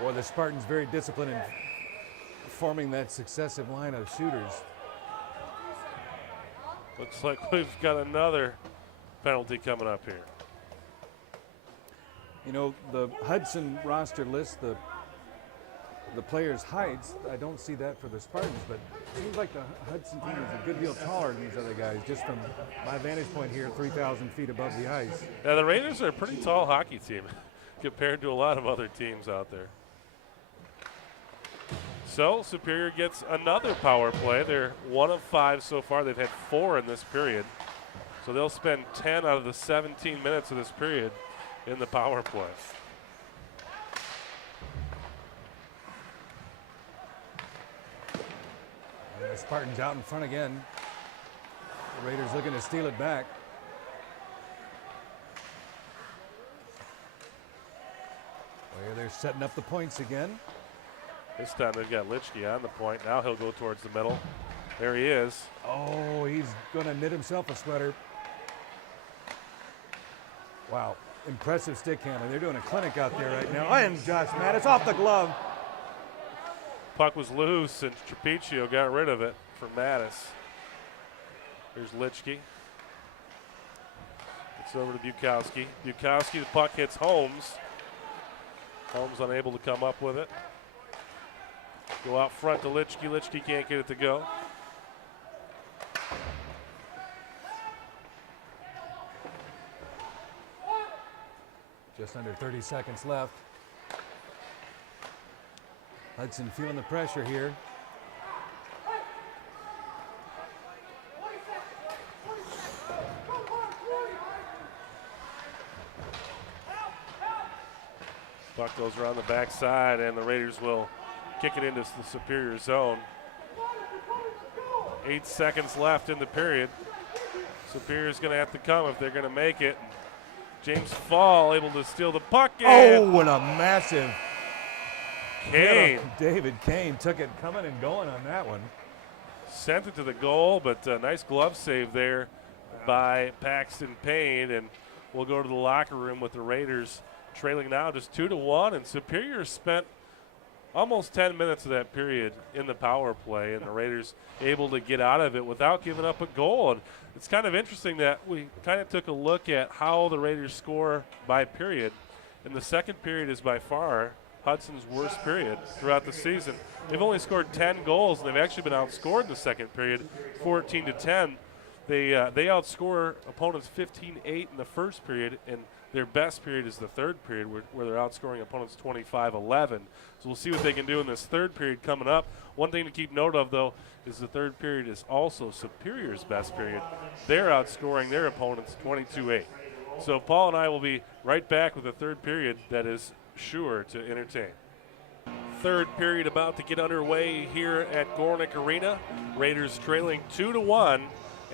Boy, the Spartans very disciplined in forming that successive line of shooters. Looks like we've got another penalty coming up here. You know, the Hudson roster lists the players' heights. I don't see that for the Spartans, but it seems like the Hudson team is a good deal taller than these other guys, just from my vantage point here, 3,000 feet above the ice. Yeah, the Raiders are a pretty tall hockey team compared to a lot of other teams out there. So Superior gets another power play. They're 1 of 5 so far. They've had 4 in this period. So they'll spend 10 out of the 17 minutes of this period in the power play. And the Spartans out in front again. The Raiders looking to steal it back. Well, they're setting up the points again. This time they've got Litchke on the point. Now he'll go towards the middle. There he is. Oh, he's going to knit himself a sweater. Wow, impressive stick handling. They're doing a clinic out there right now. And Josh Mattis off the glove. Puck was loose, and Trapiccio got rid of it for Mattis. Here's Litchke. It's over to Bukowski. Bukowski, the puck hits Holmes. Holmes unable to come up with it. Go out front to Litchke. Litchke can't get it to go. Just under 30 seconds left. Hudson feeling the pressure here. Puck goes around the backside, and the Raiders will kick it into the Superior zone. 8 seconds left in the period. Superior's going to have to come if they're going to make it. James Fall able to steal the puck. Oh, what a massive Kane David Kane took it coming and going on that one. sent it to the goal, but a nice glove save there by Paxton Payne, and we'll go to the locker room with the Raiders trailing now just 2-1, and Superior spent almost 10 minutes of that period in the power play, and the Raiders able to get out of it without giving up a goal. And it's kind of interesting that we kind of took a look at how the Raiders score by period, and the second period is by far Hudson's worst period throughout the season. They've only scored 10 goals, and they've actually been outscored in the second period, 14-10. They outscore opponents 15-8 in the first period, and their best period is the third period where they're outscoring opponents 25-11. So we'll see what they can do in this third period coming up. One thing to keep note of, though, is the third period is also Superior's best period. They're outscoring their opponents 22-8. So Paul and I will be right back with a third period that is sure to entertain. Third period about to get underway here at Gornick Arena. Raiders trailing 2-1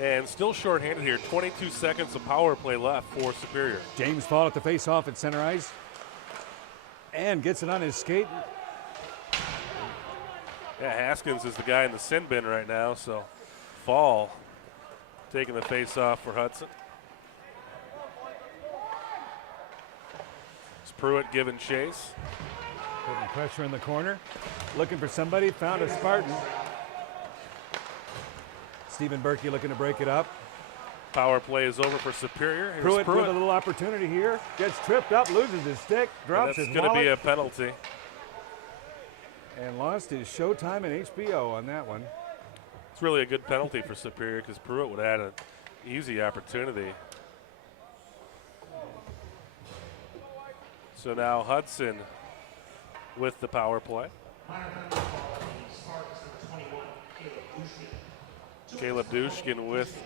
and still shorthanded here. 22 seconds of power play left for Superior. James Fall at the face-off at center ice and gets it on his skate. Yeah, Haskins is the guy in the sin bin right now, so Fall taking the face off for Hudson. It's Pruitt giving chase. Putting pressure in the corner. Looking for somebody, found a Spartan. Stephen Berkey looking to break it up. Power play is over for Superior. Here's Pruitt with a little opportunity here. Gets tripped up, loses his stick, drops his wallet. That's going to be a penalty. And lost his showtime and HBO on that one. It's really a good penalty for Superior because Pruitt would have had an easy opportunity. So now Hudson with the power play. Caleb Dushkin with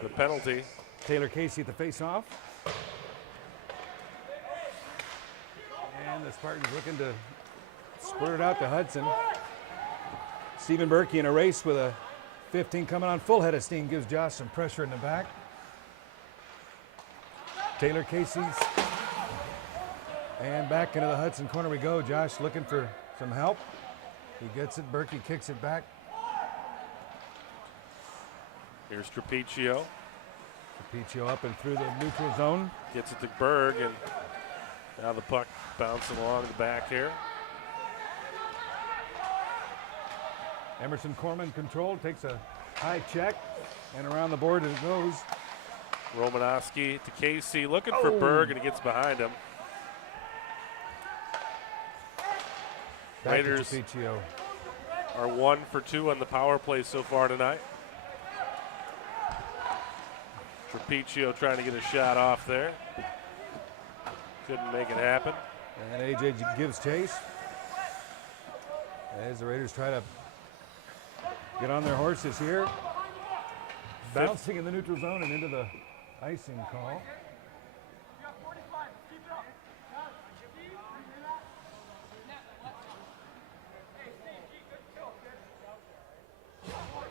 the penalty. Taylor Casey at the face-off. And the Spartans looking to squirt it out to Hudson. Stephen Berkey in a race with a 15 coming on. Full head of steam gives Josh some pressure in the back. Taylor Casey's. And back into the Hudson corner we go. Josh looking for some help. He gets it. Berkey kicks it back. Here's Trapiccio. Trapiccio up and through the neutral zone. Gets it to Berg, and now the puck bouncing along the back here. Emerson Corman controlled, takes a high check, and around the board it goes. Romanowski to Casey, looking for Berg, and he gets behind him. Back to Raiders Trapiccio. are 1 for 2 on the power play so far tonight. Trapiccio trying to get a shot off there. Couldn't make it happen. And AJ gives chase. As the Raiders try to get on their horses here. Bouncing in the neutral zone and into the icing call.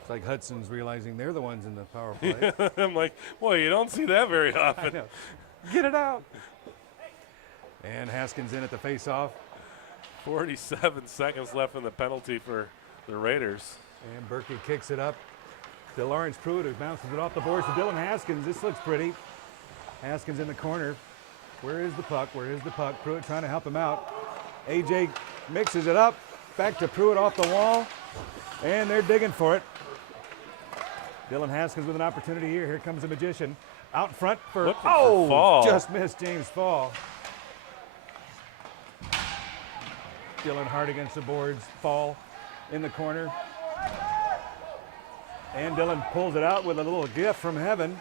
It's like Hudson's realizing they're the ones in the power play. I'm like, boy, you don't see that very often. Get it out. And Haskins in at the face-off. 47 seconds left in the penalty for the Raiders. And Berkey kicks it up to Lawrence Pruitt, who bounces it off the boards to Dylan Haskins. This looks pretty. Haskins in the corner. Where is the puck? Where is the puck? Pruitt trying to help him out. AJ mixes it up. Back to Pruitt off the wall. And they're digging for it. Dylan Haskins with an opportunity here. Here comes the magician. Out front for, Looking for Fall. Just missed James Fall. Dylan hard against the boards. Fall in the corner. And Dylan pulls it out with a little gift from heaven.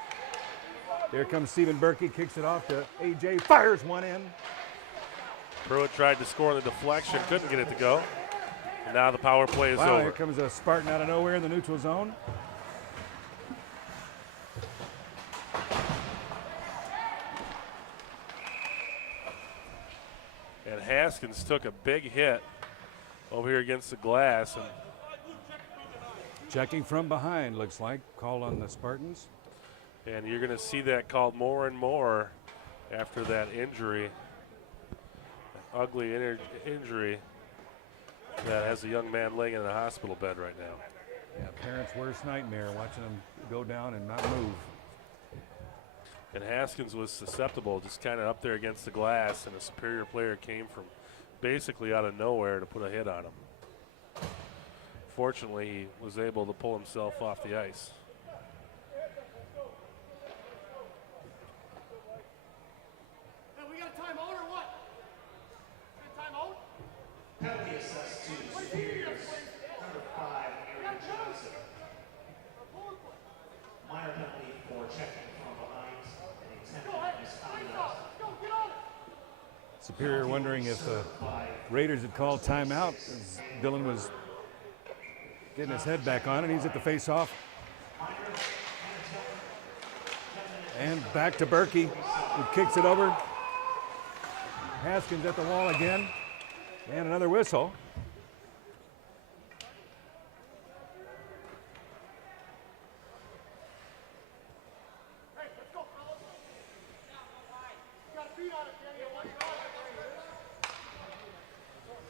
Here comes Stephen Berkey, kicks it off to AJ, fires one in. Pruitt tried to score the deflection, couldn't get it to go. And now the power play is over. Here comes a Spartan out of nowhere in the neutral zone. And Haskins took a big hit over here against the glass. And checking from behind, looks like, called on the Spartans. And you're going to see that called more and more after that injury, ugly injury that has a young man laying in a hospital bed right now. Yeah, parents' worst nightmare, watching him go down and not move. And Haskins was susceptible, just kind of up there against the glass, and a Superior player came from basically out of nowhere to put a hit on him. Fortunately, he was able to pull himself off the ice. Penalty assessed to Superiors, number 5, Aaron Johnson. Minor penalty for checking from behind and a 10-minute misconduct. Superior wondering if the Raiders had called timeout as Dylan was getting his head back on it. He's at the face-off. And back to Berkey, who kicks it over. Haskins at the wall again. And another whistle.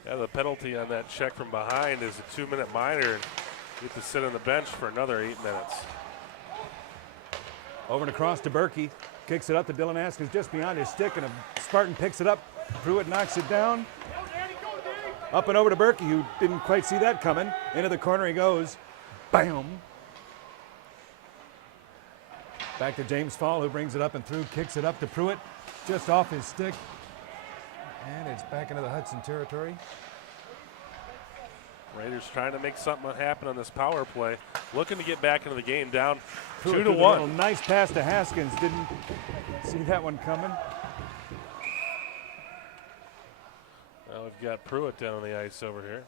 Yeah, the penalty on that check from behind is a 2-minute minor. And you get to sit on the bench for another 8 minutes. Over and across to Berkey. Kicks it up to Dylan Haskins just beyond his stick, and a Spartan picks it up. Pruitt knocks it down. Up and over to Berkey, who didn't quite see that coming. Into the corner he goes. Bam! Back to James Fall, who brings it up and through, kicks it up to Pruitt, just off his stick. And it's back into the Hudson territory. Raiders trying to make something happen on this power play. Looking to get back into the game, down Pruitt 2-1. Nice pass to Haskins. Didn't see that one coming. Now we've got Pruitt down on the ice over here.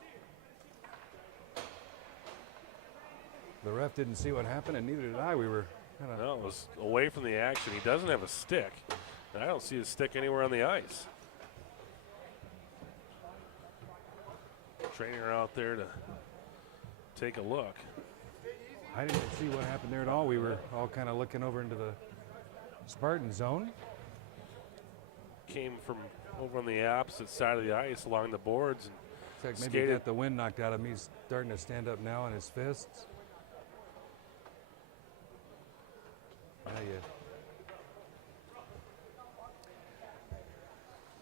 The ref didn't see what happened, and neither did I. We were kind of. No, it was away from the action. He doesn't have a stick. And I don't see his stick anywhere on the ice. Trainer out there to take a look. I didn't see what happened there at all. We were all kind of looking over into the Spartan zone. Came from over on the opposite side of the ice along the boards. And Looks like maybe he got the wind knocked out of him. He's starting to stand up now on his fists.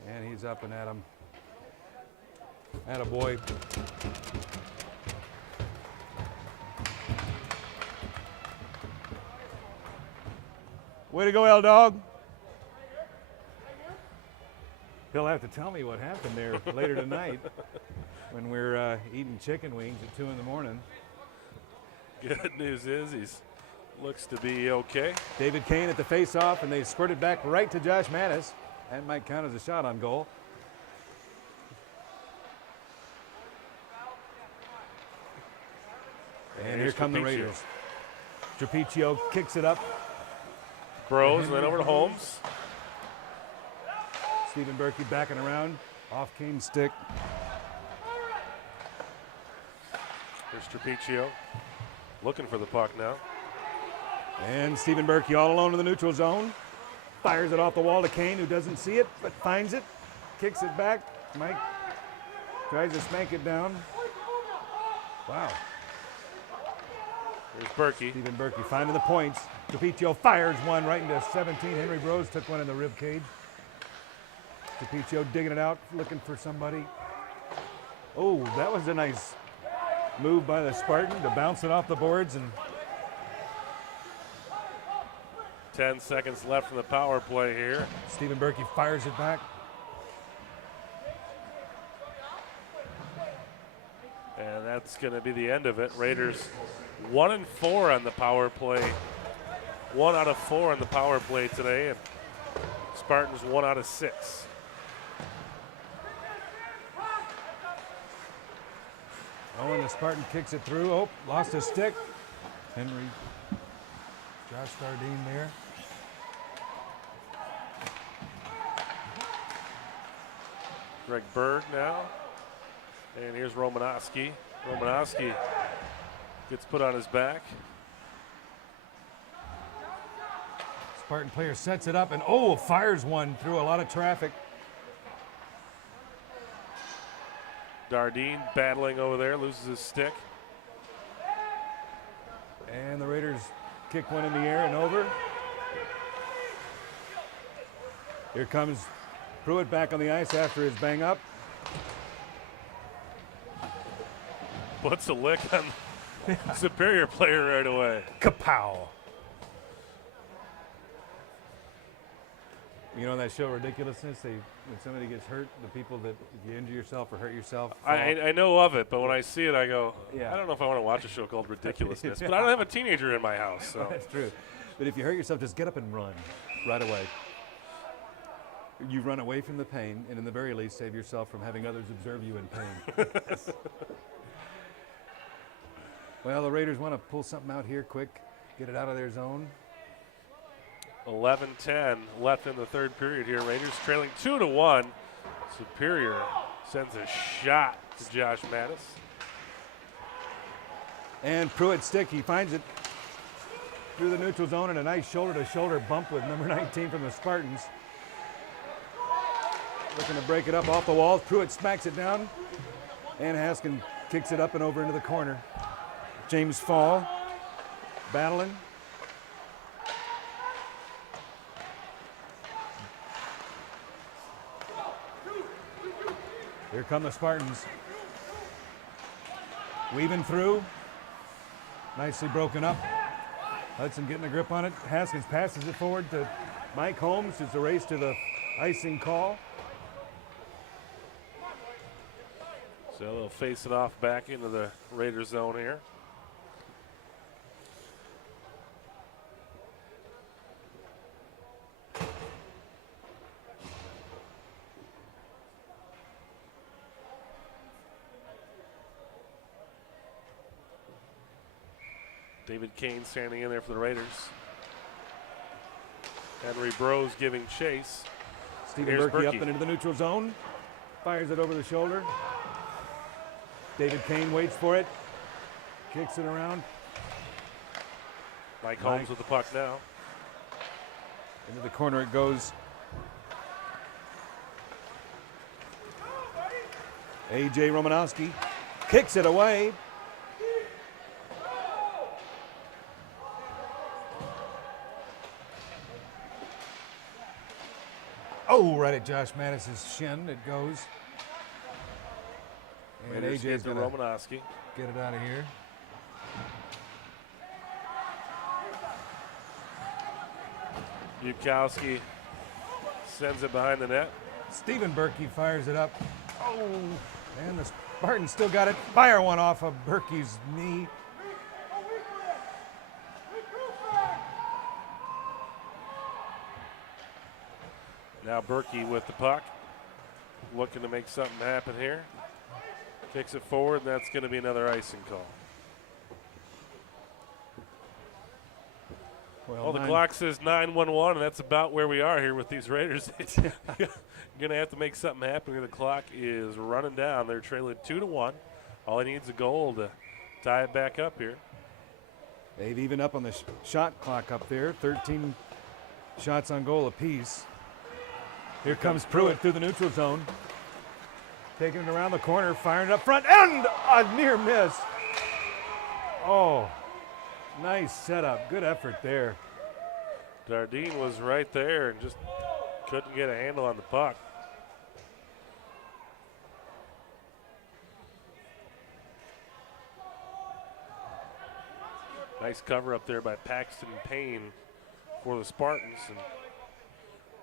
And he's up and at him. Attaboy. Way to go, L-Dog. He'll have to tell me what happened there later tonight when we're eating chicken wings at 2 in the morning. Good news is he's looks to be okay. David Kane at the face-off, and they squirted back right to Josh Mattis. That might count as a shot on goal. And here come the Raiders. Trapiccio kicks it up. Bros, and then over to Holmes. Stephen Berkey backing around. Off Kane's stick. Here's Trapiccio looking for the puck now. And Stephen Berkey all alone in the neutral zone. Fires it off the wall to Kane, who doesn't see it, but finds it. Kicks it back. Mike Tries to spank it down. Wow. Here's Berkey. Stephen Berkey finding the points. Capiccio fires one right into 17. Henry Brose took one in the rib cage. Capiccio digging it out, looking for somebody. Oh, that was a nice move by the Spartan to bounce it off the boards. And 10 seconds left in the power play here. Stephen Berkey fires it back. And that's going to be the end of it. Raiders 1 and 4 on the power play. 1 out of 4 on the power play today. And Spartans 1 out of 6. Oh, and the Spartan kicks it through. Oh, lost his stick. Henry, Josh Dardine there. Greg Berg now. And here's Romanowski. Romanowski gets put on his back. Spartan player sets it up and oh, fires one through a lot of traffic. Dardine battling over there, loses his stick. And the Raiders kick one in the air and over. Here comes Pruitt back on the ice after his bang up. Puts a lick on Superior player right away. Kapow. You know on that show Ridiculousness, when somebody gets hurt, the people that if you injure yourself or hurt yourself. I know of it, but when I see it, I go, Yeah. I don't know if I want to watch a show called Ridiculousness, but I don't have a teenager in my house. So That's true. But if you hurt yourself, just get up and run right away. You run away from the pain, and in the very least, save yourself from having others observe you in pain. Well, the Raiders want to pull something out here quick, get it out of their zone. 11-10 left in the third period here. Raiders trailing 2-1. Superior sends a shot to Josh Mattis. And Pruitt's stick, he finds it through the neutral zone and a nice shoulder-to-shoulder bump with number 19 from the Spartans. Looking to break it up off the walls. Pruitt smacks it down, and Haskin kicks it up and over into the corner. James Fall battling. Here come the Spartans. Weaving through. Nicely broken up. Hudson getting a grip on it. Haskins passes it forward to Mike Holmes. It's a race to the icing call. So they'll face it off back into the Raider zone here. David Kane standing in there for the Raiders. Henry Brose giving chase. Stephen Here's Berkey up Berkey. and into the neutral zone. Fires it over the shoulder. David Kane waits for it. Kicks it around. Mike Holmes with the puck now. Into the corner it goes. A.J. Romanowski kicks it away. Oh, right at Josh Mattis' shin it goes. And Raiders A.J.'s get to going to Romanowski. get it out of here. Bukowski sends it behind the net. Stephen Berkey fires it up. Oh, and the Spartans still got it. Fire one off of Berkey's knee. Now Berkey with the puck, looking to make something happen here. Kicks it forward, and that's going to be another icing call. Well, the clock says 9-1-1, and that's about where we are here with these Raiders. You're going to have to make something happen here. The clock is running down. They're trailing 2-1. All he needs is a goal to tie it back up here. They've evened up on the shot clock up there. 13 shots on goal apiece. Here comes Pruitt through the neutral zone. taking it around the corner, firing it up front, and a near miss. Oh, nice setup. Good effort there. Dardine was right there and just couldn't get a handle on the puck. Nice cover up there by Paxton Payne for the Spartans, and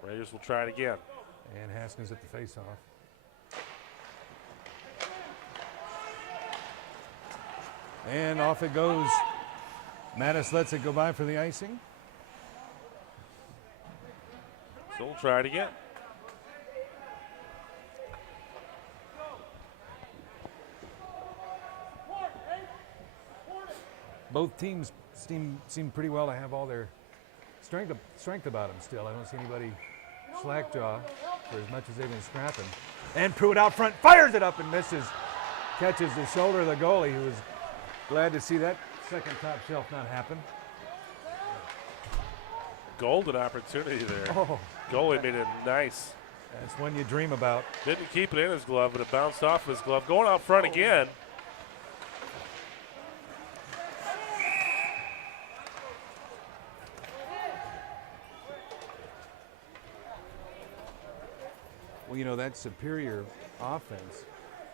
Raiders will try it again. And Haskins at the faceoff. And off it goes. Mattis lets it go by for the icing. So we'll try it again. Both teams seem pretty well to have all their strength about them still. I don't see anybody slackjaw for as much as they've been scrapping. And Pruitt out front fires it up and misses. Catches the shoulder of the goalie, who was glad to see that second top shelf not happen. Golden opportunity there. Oh, Goalie made it nice. that's one you dream about. Didn't keep it in his glove, but it bounced off his glove. Going out front again. Well, you know, that Superior offense,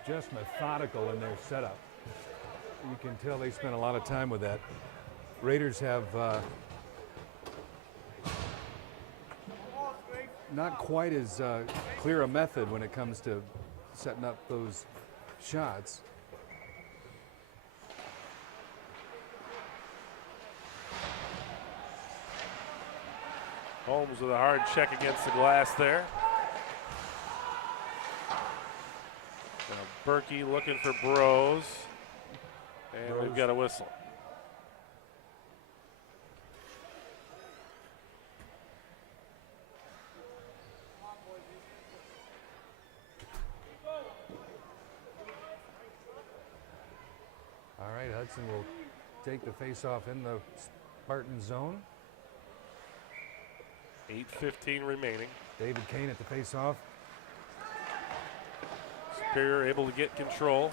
just methodical in their setup. You can tell they spent a lot of time with that. Raiders have not quite as clear a method when it comes to setting up those shots. Holmes with a hard check against the glass there. Now Berkey looking for Bros. And we've got a whistle. All right, Hudson will take the face-off in the Spartan zone. 8:15 remaining. David Kane at the face-off. Superior able to get control.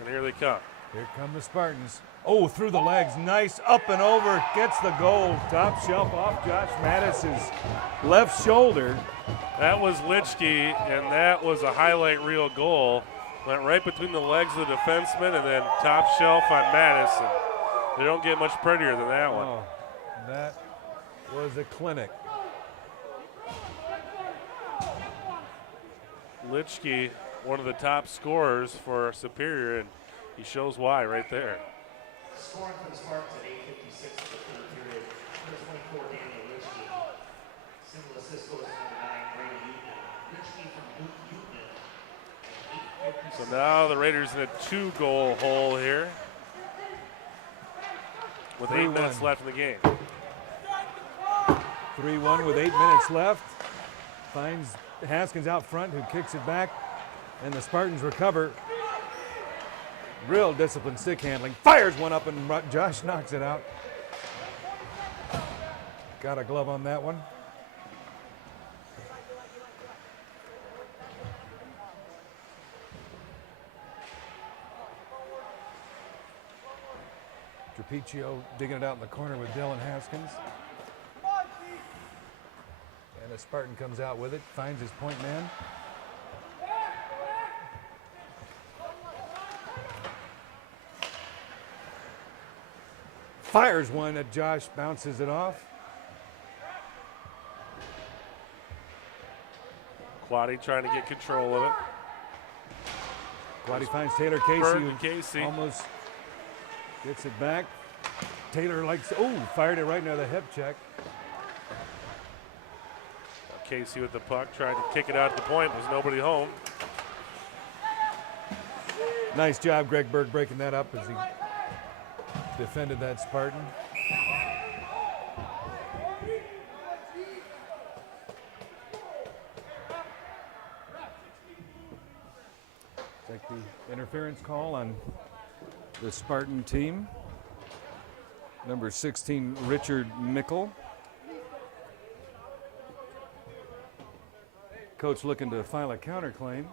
And here they come. Here come the Spartans. Oh, through the legs. Nice up and over. Gets the goal. Top shelf off Josh Mattis's left shoulder. That was Litchke, and that was a highlight reel goal. Went right between the legs of the defenseman and then top shelf on Mattis. And they don't get much prettier than that one. Oh, that was a clinic. Litchke, one of the top scorers for Superior, and he shows why right there. Scoring for the Spartans at 8:56 of the third period. Number 24, Daniel Litchke. Single assist goes to number 9, Brady Uteman. Litchke from Uteman. So now the Raiders in a 2-goal hole here with 8 minutes left in the game. 3-1 with 8 minutes left. Finds Haskins out front, who kicks it back, and the Spartans recover. Real disciplined stick handling. Fires one up, and Josh knocks it out. Got a glove on that one. Trapiccio digging it out in the corner with Dylan Haskins. And the Spartan comes out with it, finds his point man. Fires one at Josh, bounces it off. Quaddy trying to get control of it. Quaddy finds Taylor Casey, Bird who and Casey. almost gets it back. Taylor fired it right near the hip check. Casey with the puck, tried to kick it out at the point. There's nobody home. Nice job, Greg Berg, breaking that up as he defended that Spartan. Take the interference call on the Spartan team. Number 16, Richard Mickle. Coach looking to file a counterclaim.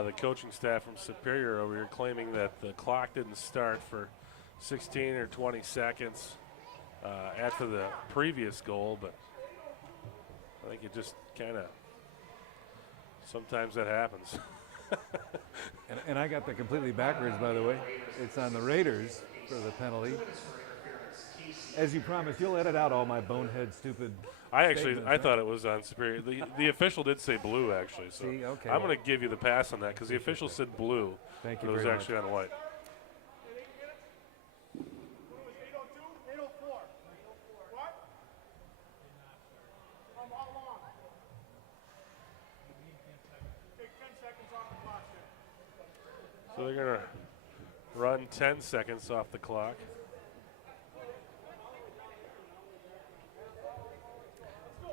The coaching staff from Superior over here claiming that the clock didn't start for 16 or 20 seconds after the previous goal, but I think it just kind of, sometimes that happens. And I got that completely backwards, by the way. It's on the Raiders for the penalty. As you promised, you'll edit out all my bonehead stupid I statements, thought it was on Superior. The official did say blue, actually. So See, okay. I'm going to give you the pass on that because the official said blue. Thank you but it was very actually on white. So they're going to run 10 seconds off the clock.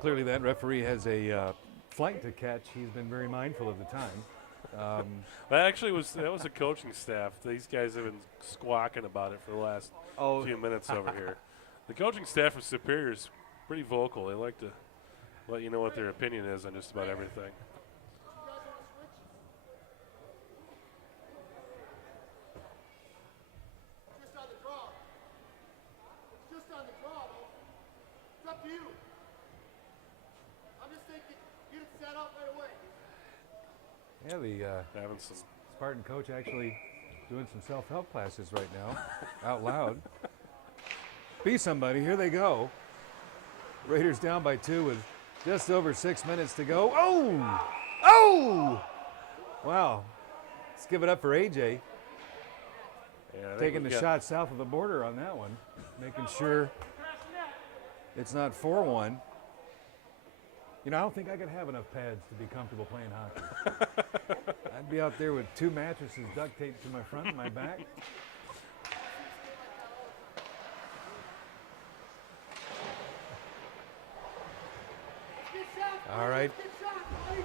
Clearly that referee has a flight to catch. He's been very mindful of the time. That was a coaching staff. These guys have been squawking about it for the last few minutes over here. The coaching staff of Superior is pretty vocal. They like to let you know what their opinion is on just about everything. Yeah, the Having some Spartan coach actually doing some self-help classes right now, out loud. Be somebody, here they go. Raiders down by 2 with just over 6 minutes to go. Oh! Oh! Wow. Let's give it up for AJ. Yeah, Taking the shot south of the border on that one. Making sure it's not 4-1. You know, I don't think I could have enough pads to be comfortable playing hockey. I'd be out there with 2 mattresses duct taped to my front and my back. All right.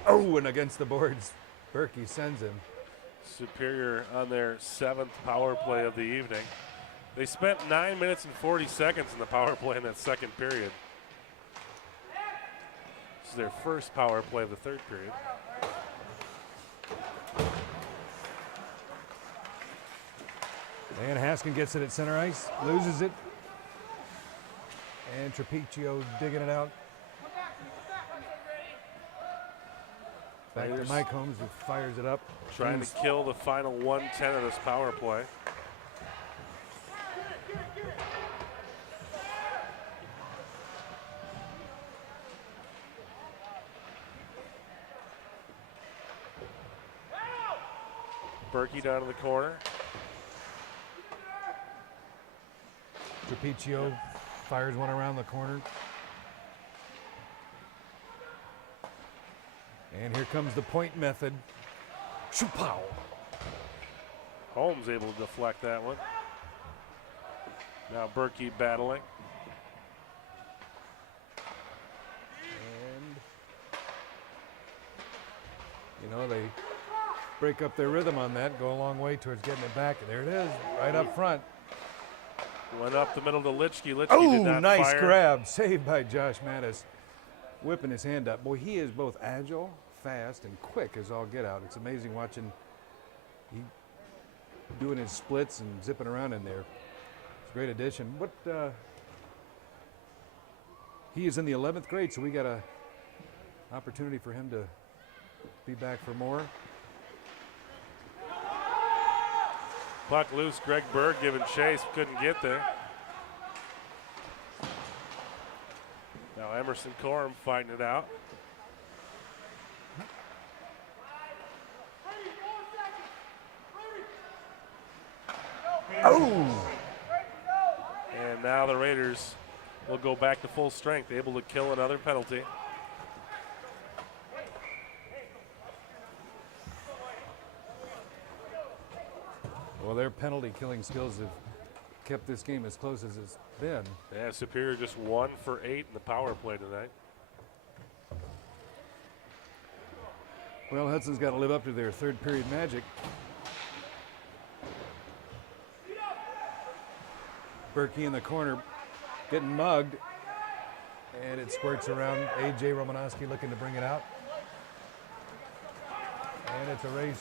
Oh, and against the boards, Berkey sends him. Superior on their 7th power play of the evening. They spent 9 minutes and 40 seconds in the power play in that second period. This is their first power play of the third period. And Haskin gets it at center ice, loses it. And Trapiccio digging it out. Back to Mike Holmes, who fires it up. Trying to kill the final 1:10 of this power play. Berkey down in the corner. Trapiccio fires one around the corner. And here comes the point method. Shoo-pow! Holmes able to deflect that one. Now Berkey battling. And, you know, they break up their rhythm on that, go a long way towards getting it back. There it is, right up front. Went up the middle to Litschke. Litschke Oh, did not nice fire. grab. Saved by Josh Mattis. Whipping his hand up. Boy, he is both agile, fast, and quick as all get out. It's amazing watching he doing his splits and zipping around in there. It's a great addition. He is in the 11th grade, so we got a opportunity for him to be back for more. Puck loose. Greg Berg giving chase. Couldn't get there. Now Emerson Corum fighting it out. Oh! And now the Raiders will go back to full strength, able to kill another penalty. Well, their penalty killing skills have kept this game as close as it's been. Yeah, Superior just 1 for 8 in the power play tonight. Well, Hudson's got to live up to their third period magic. Berkey in the corner getting mugged, and it squirts around. A.J. Romanowski looking to bring it out. And it's a race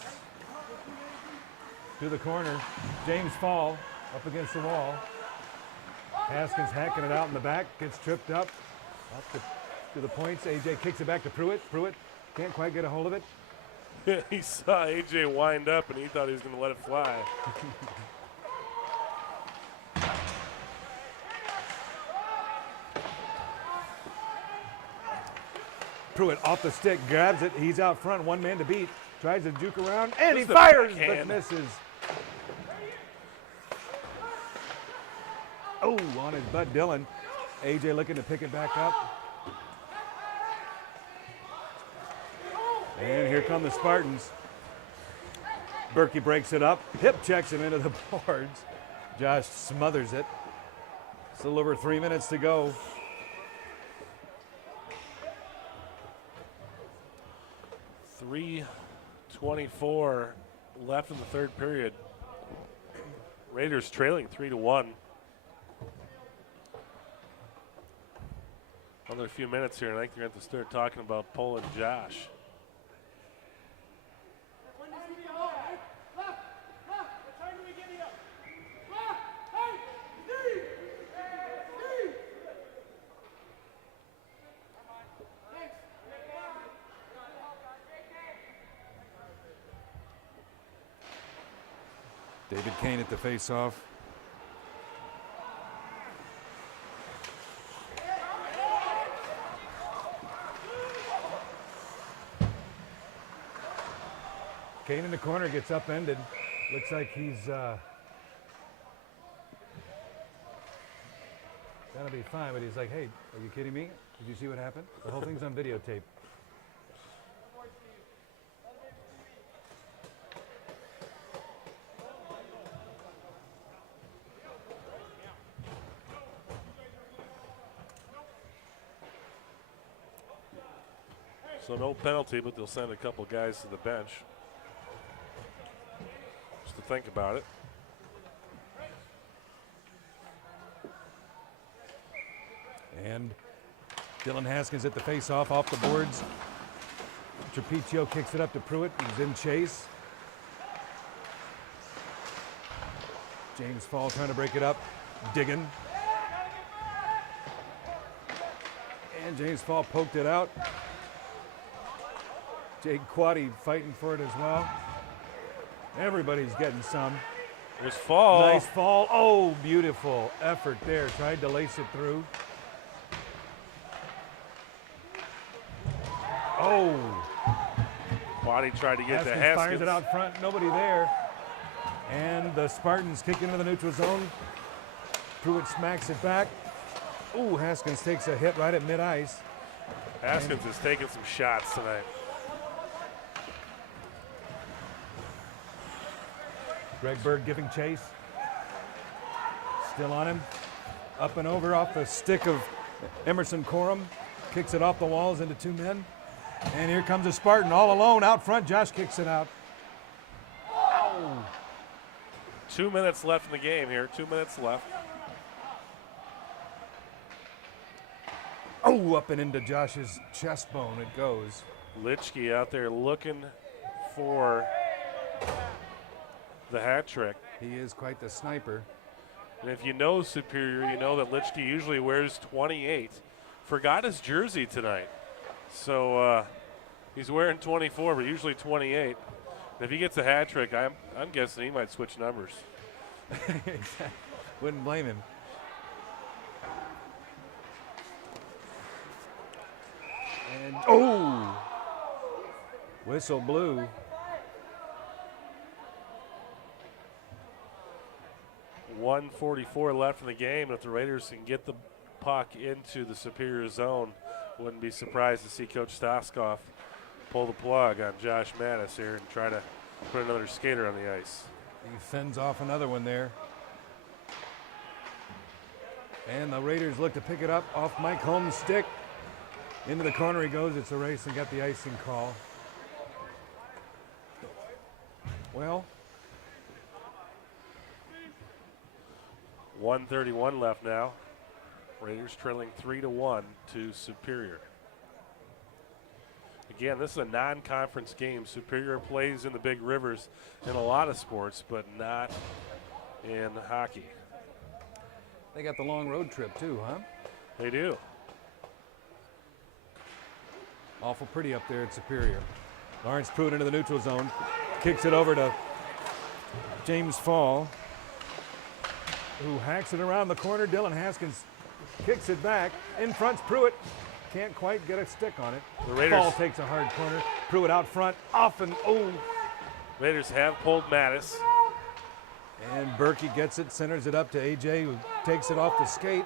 to the corner. James Fall up against the wall. Haskins hacking it out in the back, gets tripped up to the points. AJ kicks it back to Pruitt. Pruitt can't quite get a hold of it. He saw AJ wind up and he thought he was going to let it fly. Pruitt off the stick, grabs it. He's out front, one man to beat. Tries to juke around, and he Just the fires, but backhand. misses. Oh, on his butt, Dillon. AJ looking to pick it back up. And here come the Spartans. Berkey breaks it up, hip checks him into the boards. Josh smothers it. It's a little over 3 minutes to go. .3:24 left in the third period. Raiders trailing 3-1. Another few minutes here, and I think they're going to have to start talking about pulling Josh. David Kane at the face-off. Kane in the corner gets upended. Looks like he's gonna be fine, but he's like, hey, are you kidding me? Did you see what happened? The whole thing's on videotape. So no penalty, but they'll send a couple guys to the bench. Just to think about it. And Dylan Haskins at the face-off, off the boards. Trapiccio kicks it up to Pruitt. He's in chase. James Fall trying to break it up. Digging. And James Fall poked it out. Jake Quaddy fighting for it as well. Everybody's getting some. It was Fall. Nice fall. Oh, beautiful effort there. Tried to lace it through. Oh. Body tried to get to Haskins Haskins. fires it out front. Nobody there. And the Spartans kick into the neutral zone. Pruitt smacks it back. Ooh, Haskins takes a hit right at mid-ice. Haskins is taking some shots tonight. Greg Berg giving chase. Still on him. Up and over off the stick of Emerson Corum. Kicks it off the walls into two men. And here comes a Spartan all alone out front. Josh kicks it out. Ow. 2 minutes left in the game here. 2 minutes left. Oh, up and into Josh's chest bone it goes. Litchke out there looking for the hat trick. He is quite the sniper. And if you know Superior, you know that Litchke usually wears 28. Forgot his jersey tonight. So he's wearing 24, but usually 28. And if he gets a hat trick, I'm guessing he might switch numbers. Wouldn't blame him. And oh! Whistle blew. .144 left in the game. If the Raiders can get the puck into the Superior zone, wouldn't be surprised to see Coach Stoskopf pull the plug on Josh Mattis here and try to put another skater on the ice. He fends off another one there. And the Raiders look to pick it up off Mike Holmes' stick. Into the corner he goes. It's a race and got the icing call. Well, 1:31 left now. Raiders trailing 3-1 to Superior. Again, this is a non-conference game. Superior plays in the big rivers in a lot of sports, but not in hockey. They got the long road trip too, huh? They do. Awful pretty up there at Superior. Lawrence Pruitt into the neutral zone. Kicks it over to James Fall, who hacks it around the corner. Dylan Haskins kicks it back. In front's Pruitt. Can't quite get a stick on it. The Raiders. Fall takes a hard corner. Pruitt out front. Off and oh. Raiders have pulled Mattis. And Berkey gets it, centers it up to AJ, who takes it off the skate. Into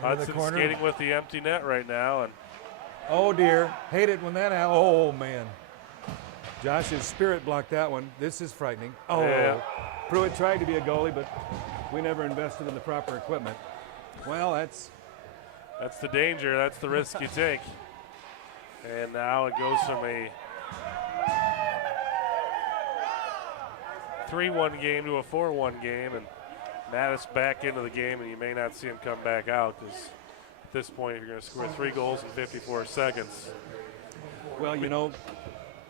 the Hudson corner. skating with the empty net right now. And Oh dear, hate it when that happens. Oh man. Josh's spirit blocked that one. This is frightening. Oh, Yeah. Pruitt tried to be a goalie, but we never invested in the proper equipment. Well, that's that's the danger. That's the risk you take. And now it goes from a 3-1 game to a 4-1 game. And Mattis back into the game, and you may not see him come back out because at this point you're going to score 3 goals in 54 seconds. well, you know,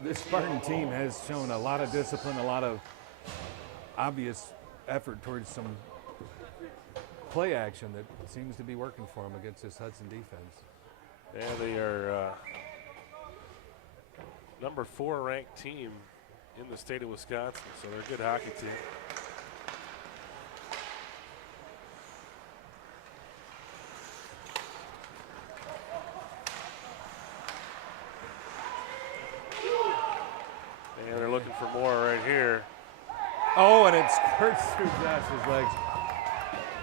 this Spartan team has shown a lot of discipline, a lot of obvious effort towards some play action that seems to be working for them against this Hudson defense. Yeah, they are number 4 ranked team in the state of Wisconsin, so they're a good hockey team. And they're looking for more right here. Oh, and it squirts through Josh's legs.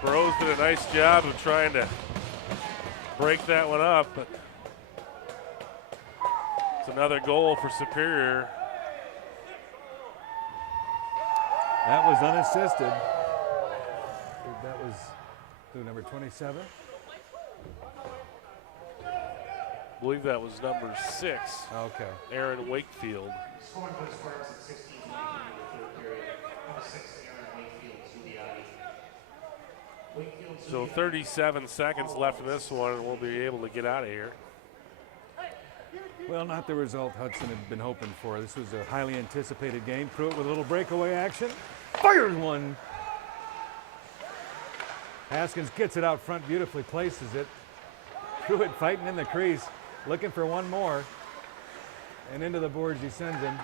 Burrows did a nice job of trying to break that one up, but it's another goal for Superior. That was unassisted. That was who, number 27? I believe that was number 6, Okay. Aaron Wakefield. Scoring for the Spartans at 16:23 in the third period. Number 6, Aaron Wakefield, Zuliati. Wakefield, So Zuliati. 37 seconds left in this one, and we'll be able to get out of here. Well, not the result Hudson had been hoping for. This was a highly anticipated game. Pruitt with a little breakaway action. Fires one. Haskins gets it out front, beautifully places it. Pruitt fighting in the crease, looking for one more. And into the boards he sends him.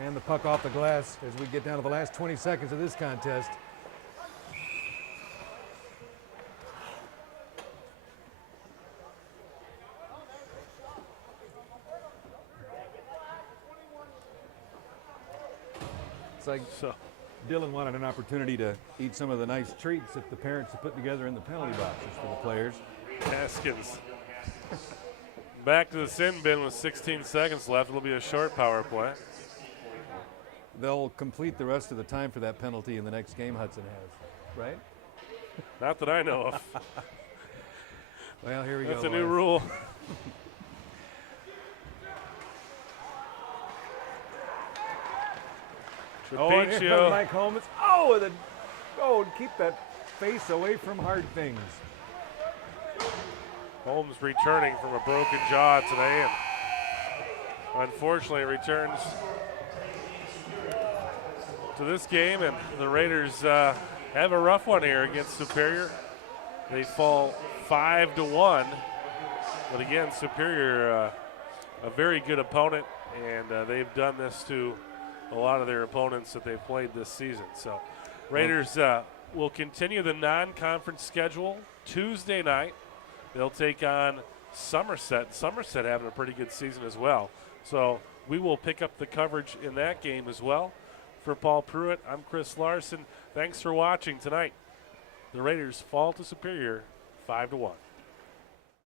And the puck off the glass as we get down to the last 20 seconds of this contest. It's like So Dylan wanted an opportunity to eat some of the nice treats that the parents have put together in the penalty boxes for the players. Haskins back to the sin bin with 16 seconds left. It'll be a short power play. They'll complete the rest of the time for that penalty in the next game Hudson has, right? Not that I know of. Well, here we go. That's a new boys. rule. Oh, and here comes Trapecio. Mike Holmes. Oh, and then, oh, and keep that face away from hard things. Holmes returning from a broken jaw today, and unfortunately returns to this game. And the Raiders have a rough one here against Superior. They fall 5-1, but again, Superior, a very good opponent, and they've done this to a lot of their opponents that they've played this season. So Raiders will continue the non-conference schedule Tuesday night. They'll take on Somerset. Somerset having a pretty good season as well. So we will pick up the coverage in that game as well. For Paul Pruitt, I'm Chris Larson. Thanks for watching tonight. The Raiders fall to Superior 5-1.